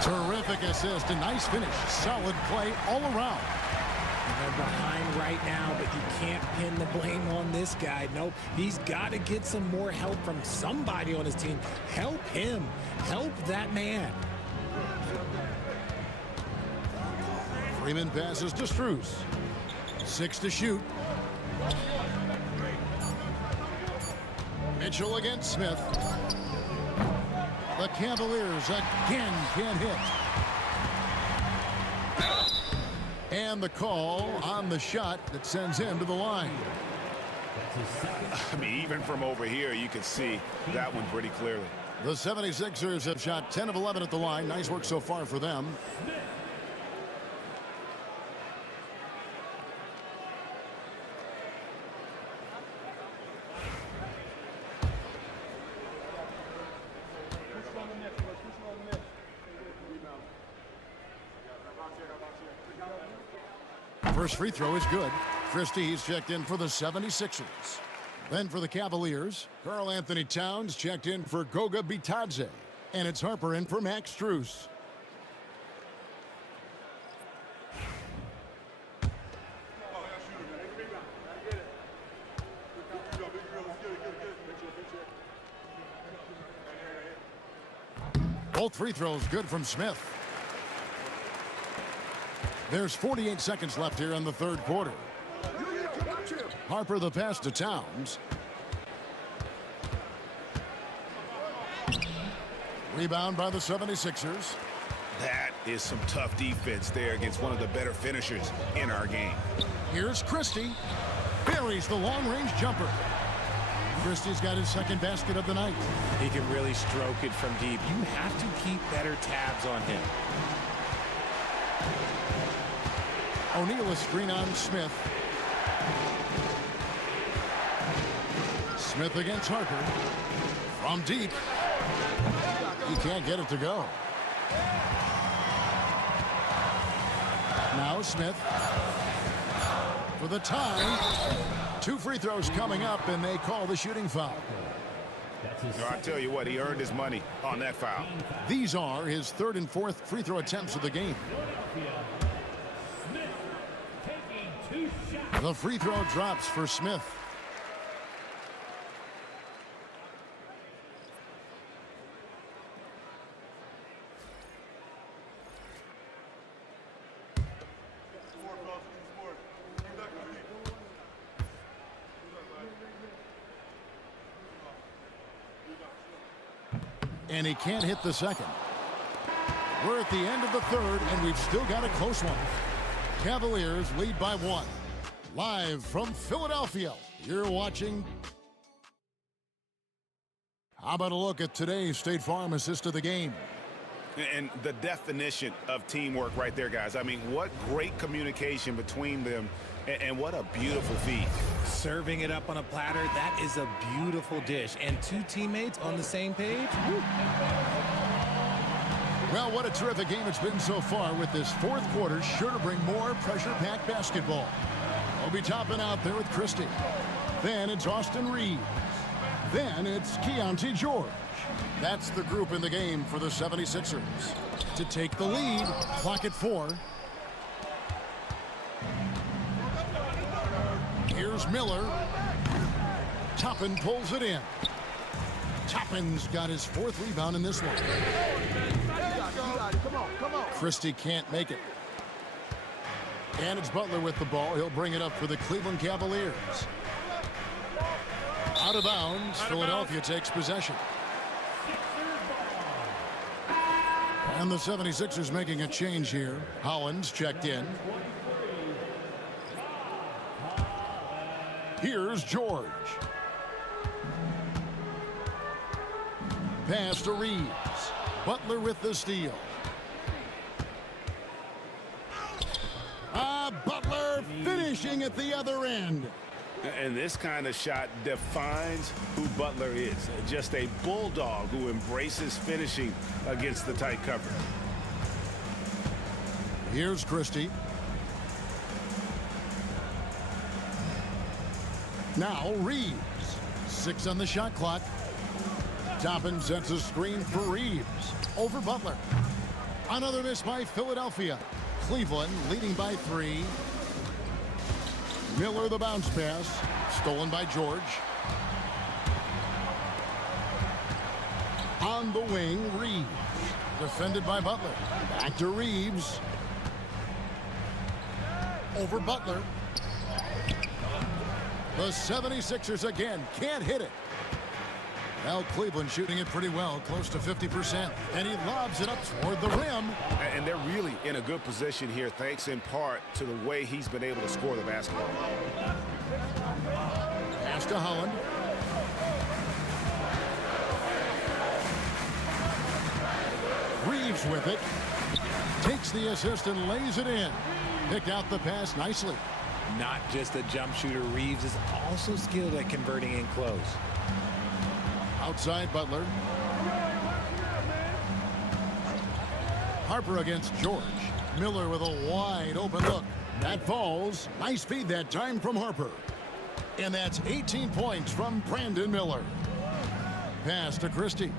Terrific assist, a nice finish. Solid play all around. And they're behind right now, but you can't pin the blame on this guy. Nope, he's got to get some more help from somebody on his team. Help him. Help that man. Freeman passes to Strus. 6 to shoot. Mitchell against Smith. The Cavaliers again can't hit. And the call on the shot that sends him to the line. I mean, even from over here, you can see that one pretty clearly. The 76ers have shot 10 of 11 at the line. Nice work so far for them. First free throw is good. Christie's checked in for the 76ers. Then for the Cavaliers, Karl Anthony Towns checked in for Goga Bitadze. And it's Harper in for Max Strus. Both free throws good from Smith. There's 48 seconds left here in the third quarter. Harper the pass to Towns. Rebound by the 76ers. That is some tough defense there against one of the better finishers in our game. Here's Christie. Buries the long-range jumper. Christie's got his second basket of the night. He can really stroke it from deep. You have to keep better tabs on him. O'Neal a screen on Smith. Smith against Harper. From deep. He can't get it to go. Now Smith. For the tie. Two free throws coming up, and they call the shooting foul. I tell you what, he earned his money on that foul. These are his third and fourth free throw attempts of the game. The free throw drops for Smith. And he can't hit the second. We're at the end of the third, and we've still got a close one. Cavaliers lead by 1. Live from Philadelphia, you're watching. How about a look at today's State Farm assist of the game? And the definition of teamwork right there, guys. I mean, what great communication between them, and what a beautiful feed. Serving it up on a platter, that is a beautiful dish. And two teammates on the same page. Woo. Well, what a terrific game it's been so far, with this fourth quarter sure to bring more pressure-packed basketball. Obi Toppin out there with Christie. Then it's Austin Reeves. Then it's Keontae George. That's the group in the game for the 76ers. To take the lead, clock at 4. Here's Miller. Toppin pulls it in. Toppin's got his fourth rebound in this one. Christie can't make it. And it's Butler with the ball. He'll bring it up for the Cleveland Cavaliers. Out of bounds. Philadelphia takes possession. And the 76ers making a change here. Hollins checked in. Here's George. Pass to Reeves. Butler with the steal. Butler finishing at the other end. And this kind of shot defines who Butler is. Just a bulldog who embraces finishing against the tight cover. Here's Christie. Now Reeves. 6 on the shot clock. Toppin sets a screen for Reeves. Over Butler. Another miss by Philadelphia. Cleveland leading by 3. Miller the bounce pass. Stolen by George. On the wing, Reeves. Defended by Butler. Back to Reeves. Over Butler. The 76ers again can't hit it. Well, Cleveland shooting it pretty well, close to 50%. And he lobs it up toward the rim. And they're really in a good position here, thanks in part to the way he's been able to score the basketball. Pass to Holland. Reeves with it. Takes the assist and lays it in. Picked out the pass nicely. Not just a jump shooter, Reeves is also skilled at converting in close. Outside Butler. Harper against George. Miller with a wide open look. That falls. Nice feed that time from Harper. And that's 18 points from Brandon Miller. Pass to Christie.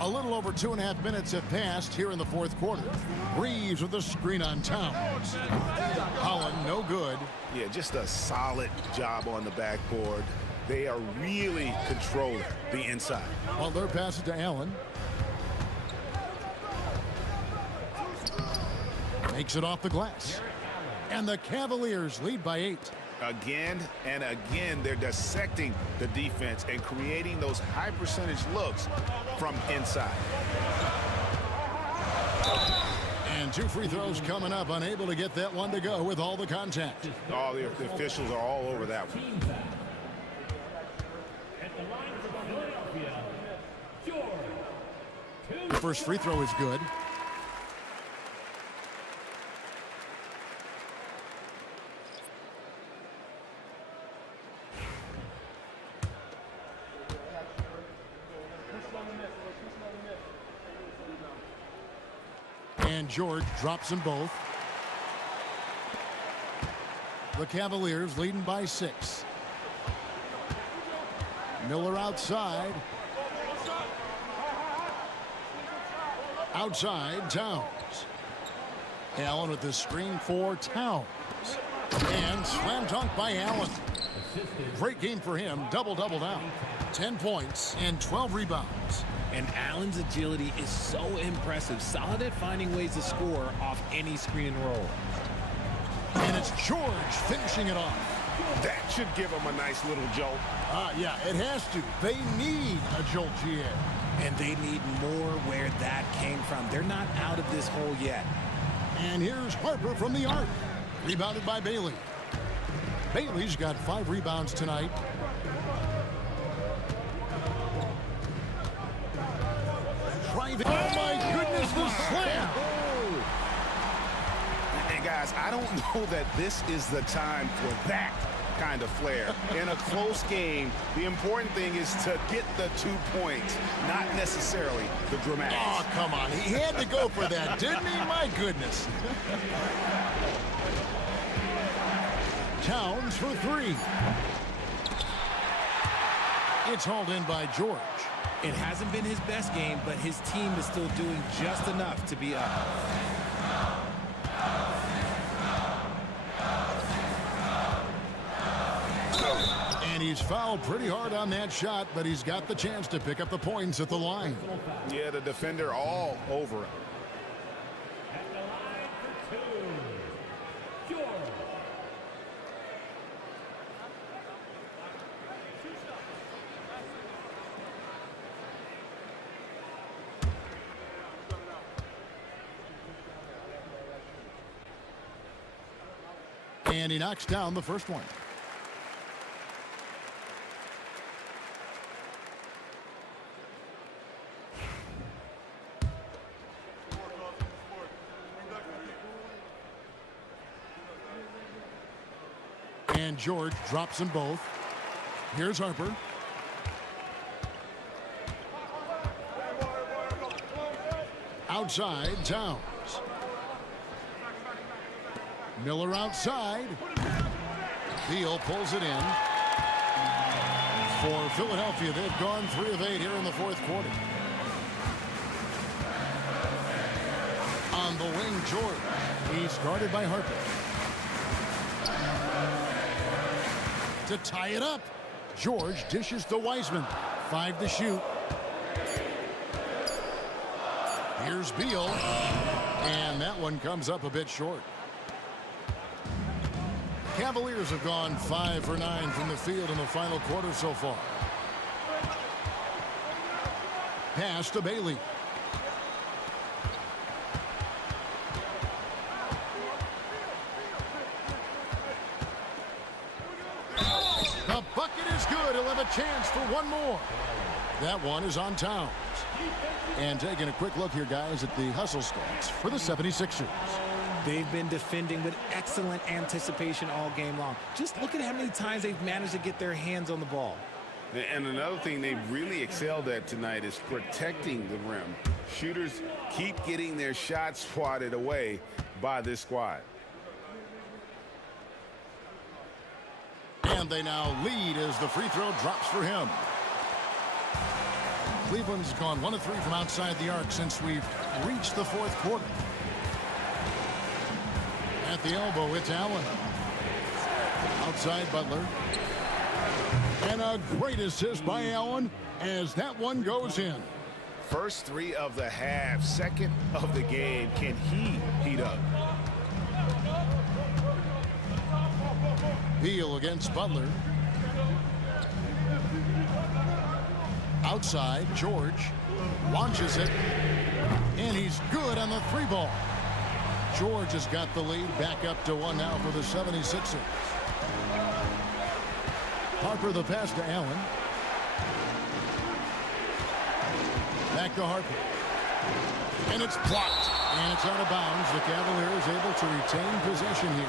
A little over 2.5 minutes have passed here in the fourth quarter. Reeves with a screen on Towns. Holland, no good. Yeah, just a solid job on the backboard. They are really controlling the inside. Butler passes to Allen. Makes it off the glass. And the Cavaliers lead by 8. Again and again, they're dissecting the defense and creating those high percentage looks from inside. And 2 free throws coming up, unable to get that one to go with all the contact. All the officials are all over that one. At the line for Philadelphia, George. The first free throw is good. And George drops them both. The Cavaliers leading by 6. Miller outside. Outside, Towns. Allen with the screen for Towns. And slam dunk by Allen. Great game for him. Double-double now. 10 points and 12 rebounds. And Allen's agility is so impressive. Solid at finding ways to score off any screen and roll. And it's George finishing it off. That should give them a nice little jolt. Yeah, it has to. They need a jolt, GA. And they need more where that came from. They're not out of this hole yet. And here's Harper from the arc. Rebounded by Bailey. Bailey's got 5 rebounds tonight. Driving. Oh my goodness, the slam! And guys, I don't know that this is the time for that kind of flair. In a close game, the important thing is to get the 2 points, not necessarily the dramatics. Oh, come on. He had to go for that, didn't he? My goodness. Towns for 3. It's hauled in by George. It hasn't been his best game, but his team is still doing just enough to be up. And he's fouled pretty hard on that shot, but he's got the chance to pick up the points at the line. Yeah, the defender all over him. At the line for 2, George. And he knocks down the first one. And George drops them both. Here's Harper. Outside, Towns. Miller outside. Beal pulls it in. For Philadelphia, they've gone 3 of 8 here in the fourth quarter. On the wing, George. He's guarded by Harper. To tie it up. George dishes to Wiseman. 5 to shoot. Here's Beal. And that one comes up a bit short. Cavaliers have gone 5 for 9 from the field in the final quarter so far. Pass to Bailey. The bucket is good. He'll have a chance for one more. That one is on Towns. And taking a quick look here, guys, at the hustle stats for the 76ers. They've been defending with excellent anticipation all game long. Just look at how many times they've managed to get their hands on the ball. And another thing they really excelled at tonight is protecting the rim. Shooters keep getting their shots swatted away by this squad. And they now lead as the free throw drops for him. Cleveland's gone 1 of 3 from outside the arc since we've reached the fourth quarter. At the elbow, it's Allen. Outside Butler. And a great assist by Allen as that one goes in. First 3 of the half, second of the game. Can he heat up? Beal against Butler. Outside, George launches it. And he's good on the 3-ball. George has got the lead back up to 1 now for the 76ers. Harper the pass to Allen. Back to Harper. And it's blocked. And it's out of bounds. The Cavaliers able to retain possession here.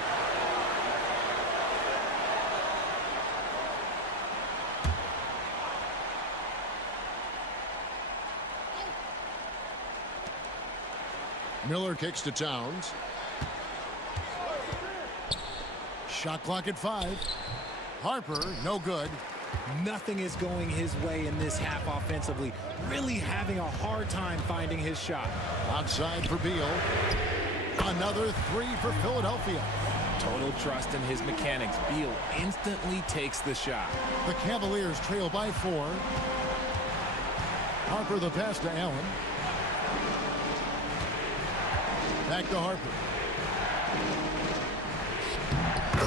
Miller kicks to Towns. Shot clock at 5. Harper, no good. Nothing is going his way in this half offensively. Really having a hard time finding his shot. Outside for Beal. Another 3 for Philadelphia. Total trust in his mechanics. Beal instantly takes the shot. The Cavaliers trail by 4. Harper the pass to Allen. Back to Harper.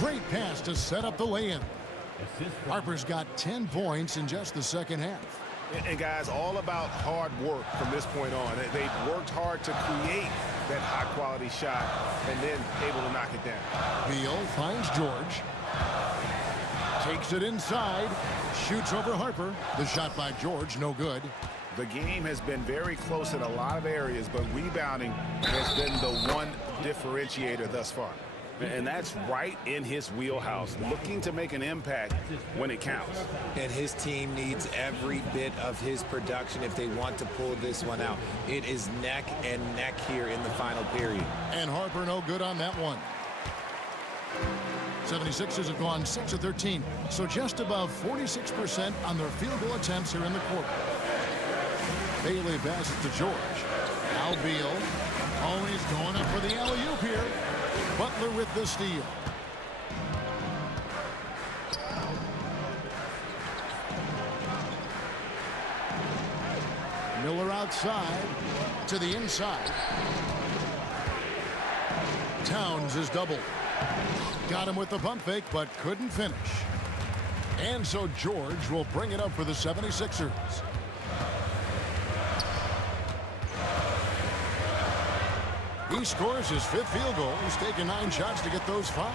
Great pass to set up the lay-in. Harper's got 10 points in just the second half. And guys, all about hard work from this point on. They've worked hard to create that high-quality shot and then able to knock it down. Beal finds George. Takes it inside. Shoots over Harper. The shot by George, no good. The game has been very close in a lot of areas, but rebounding has been the one differentiator thus far. And that's right in his wheelhouse, looking to make an impact when it counts. And his team needs every bit of his production if they want to pull this one out. It is neck and neck here in the final period. And Harper no good on that one. 76ers have gone 6 of 13, so just above 46% on their field goal attempts here in the quarter. Bailey passes to George. Now Beal. Oh, he's going up for the alley-oop here. Butler with the steal. Miller outside to the inside. Towns is doubled. Got him with the pump fake, but couldn't finish. And so George will bring it up for the 76ers. He scores his 5th field goal. He's taken 9 shots to get those 5.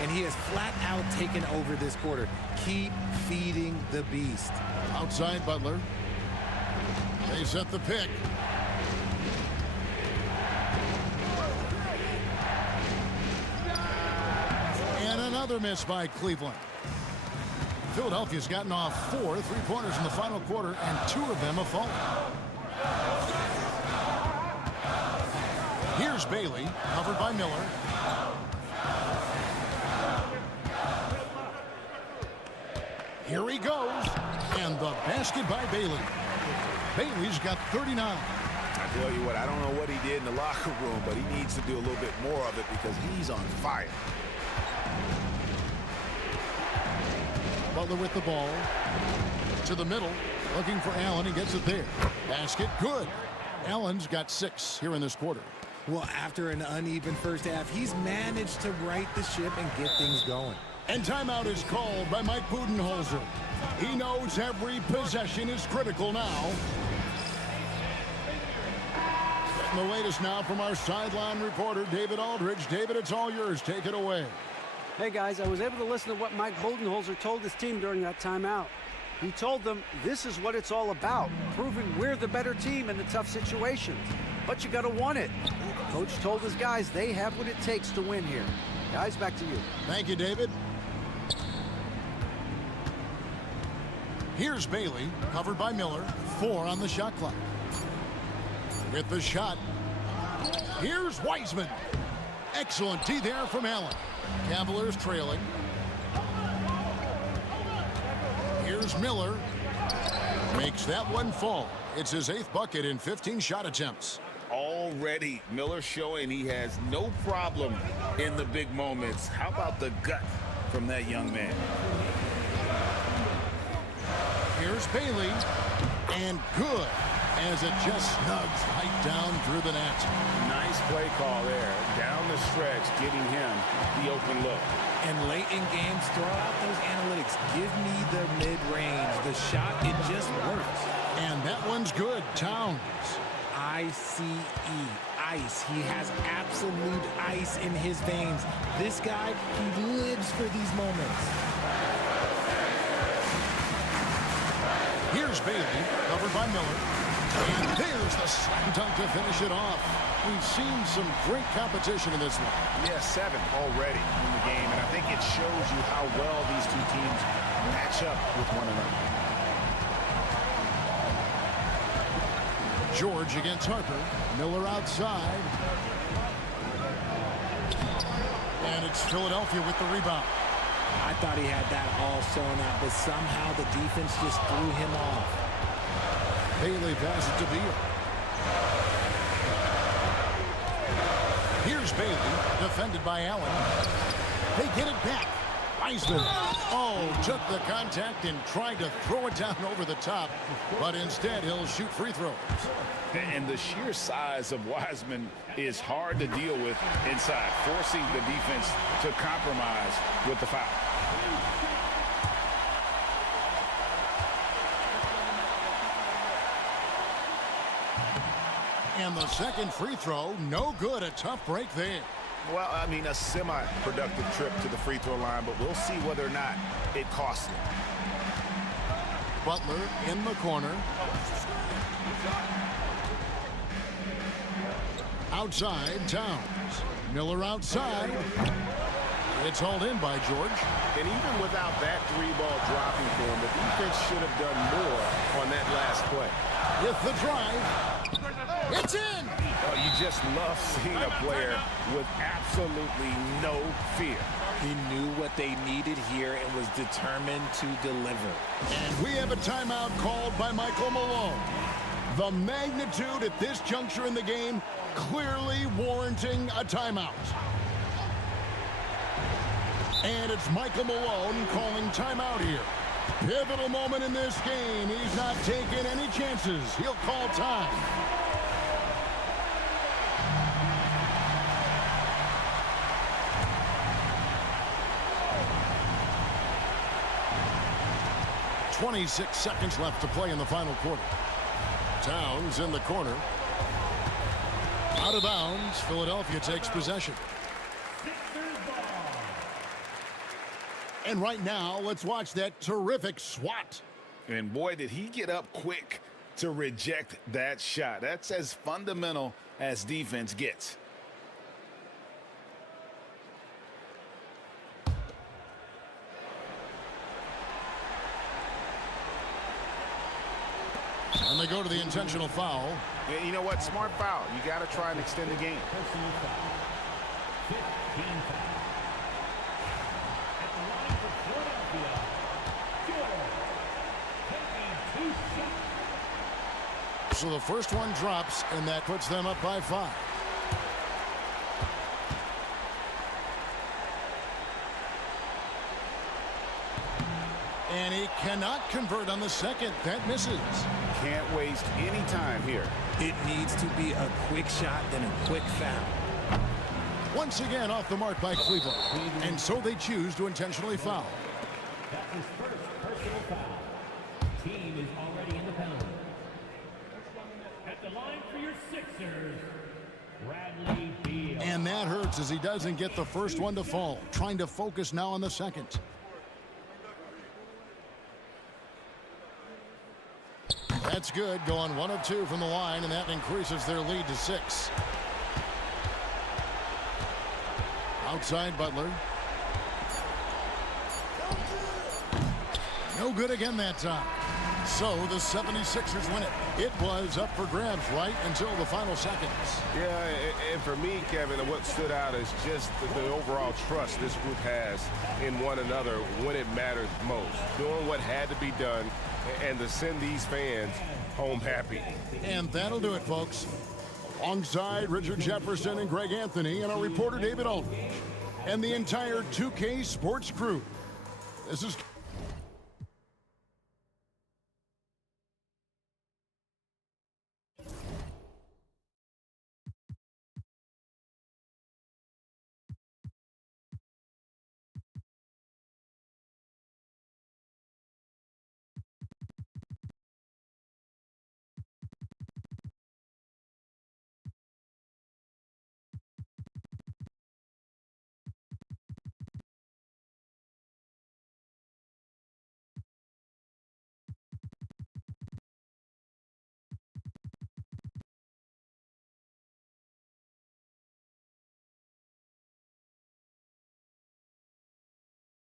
And he has flat out taken over this quarter. Keep feeding the beast. Outside Butler. They set the pick. And another miss by Cleveland. Philadelphia's gotten off 4 3-pointers in the final quarter, and 2 of them have fallen. Here's Bailey, covered by Miller. Here he goes. And the basket by Bailey. Bailey's got 39. I tell you what, I don't know what he did in the locker room, but he needs to do a little bit more of it because he's on fire. Butler with the ball. To the middle. Looking for Allen. He gets it there. Basket good. Allen's got 6 here in this quarter. Well, after an uneven first half, he's managed to right the ship and get things going. And timeout is called by Mike Budenholzer. He knows every possession is critical now. And the latest now from our sideline reporter, David Aldridge. David, it's all yours. Take it away. Hey, guys, I was able to listen to what Mike Budenholzer told his team during that timeout. He told them this is what it's all about, proving we're the better team in the tough situations. But you got to want it. Coach told his guys they have what it takes to win here. Guys, back to you. Thank you, David. Here's Bailey, covered by Miller. 4 on the shot clock. With the shot, here's Wiseman. Excellent D there from Allen. Cavaliers trailing. Here's Miller. Makes that one fall. It's his 8th bucket in 15 shot attempts. Already, Miller showing he has no problem in the big moments. How about the gut from that young man? Here's Bailey. And good, as it just snugs right down through the net. Nice play call there. Down the stretch, getting him the open look. And late in games, throw out those analytics. Give me the mid-range. The shot, it just works. And that one's good. Towns. ICE, ice. He has absolute ice in his veins. This guy, he lives for these moments. Here's Bailey, covered by Miller. And there's the slam dunk to finish it off. We've seen some great competition in this one. Yeah, 7 already in the game, and I think it shows you how well these two teams match up with one another. George against Harper. Miller outside. And it's Philadelphia with the rebound. I thought he had that all sewn up, but somehow the defense just threw him off. Bailey passes to Beal. Here's Bailey, defended by Allen. They get it back. Wiseman, took the contact and tried to throw it down over the top, but instead he'll shoot free throws. And the sheer size of Wiseman is hard to deal with inside, forcing the defense to compromise with the foul. And the second free throw, no good. A tough break there. Well, I mean, a semi-productive trip to the free throw line, but we'll see whether or not it costs him. Butler in the corner. Outside, Towns. Miller outside. It's hauled in by George. And even without that 3-ball dropping for him, the defense should have done more on that last play. With the drive. It's in! Oh, you just love seeing a player with absolutely no fear. He knew what they needed here and was determined to deliver. And we have a timeout called by Michael Malone. The magnitude at this juncture in the game clearly warranting a timeout. And it's Michael Malone calling timeout here. Pivotal moment in this game. He's not taking any chances. He'll call time. .26 seconds left to play in the final quarter. Towns in the corner. Out of bounds. Philadelphia takes possession. And right now, let's watch that terrific swat. And boy, did he get up quick to reject that shot. That's as fundamental as defense gets. And they go to the intentional foul. Yeah, you know what? Smart foul. You got to try and extend the game. So the first one drops, and that puts them up by 5. And he cannot convert on the second. That misses. can't waste any time here. It needs to be a quick shot, then a quick foul. Once again off the mark by Cleveland. And so they choose to intentionally foul. That's his first personal foul. Team is already in the penalty. At the line for your Sixers, Bradley Beal. And that hurts as he doesn't get the first one to fall. Trying to focus now on the second. That's good, going 1 of 2 from the line, and that increases their lead to 6. Outside Butler. No good again that time. So the 76ers win it. It was up for grabs right until the final seconds. Yeah, and for me, Kevin, what stood out is just the overall trust this group has in one another when it matters most. Doing what had to be done and to send these fans home happy. And that'll do it, folks. Alongside Richard Jefferson and Greg Anthony and our reporter David Aldridge and the entire 2K Sports crew. This is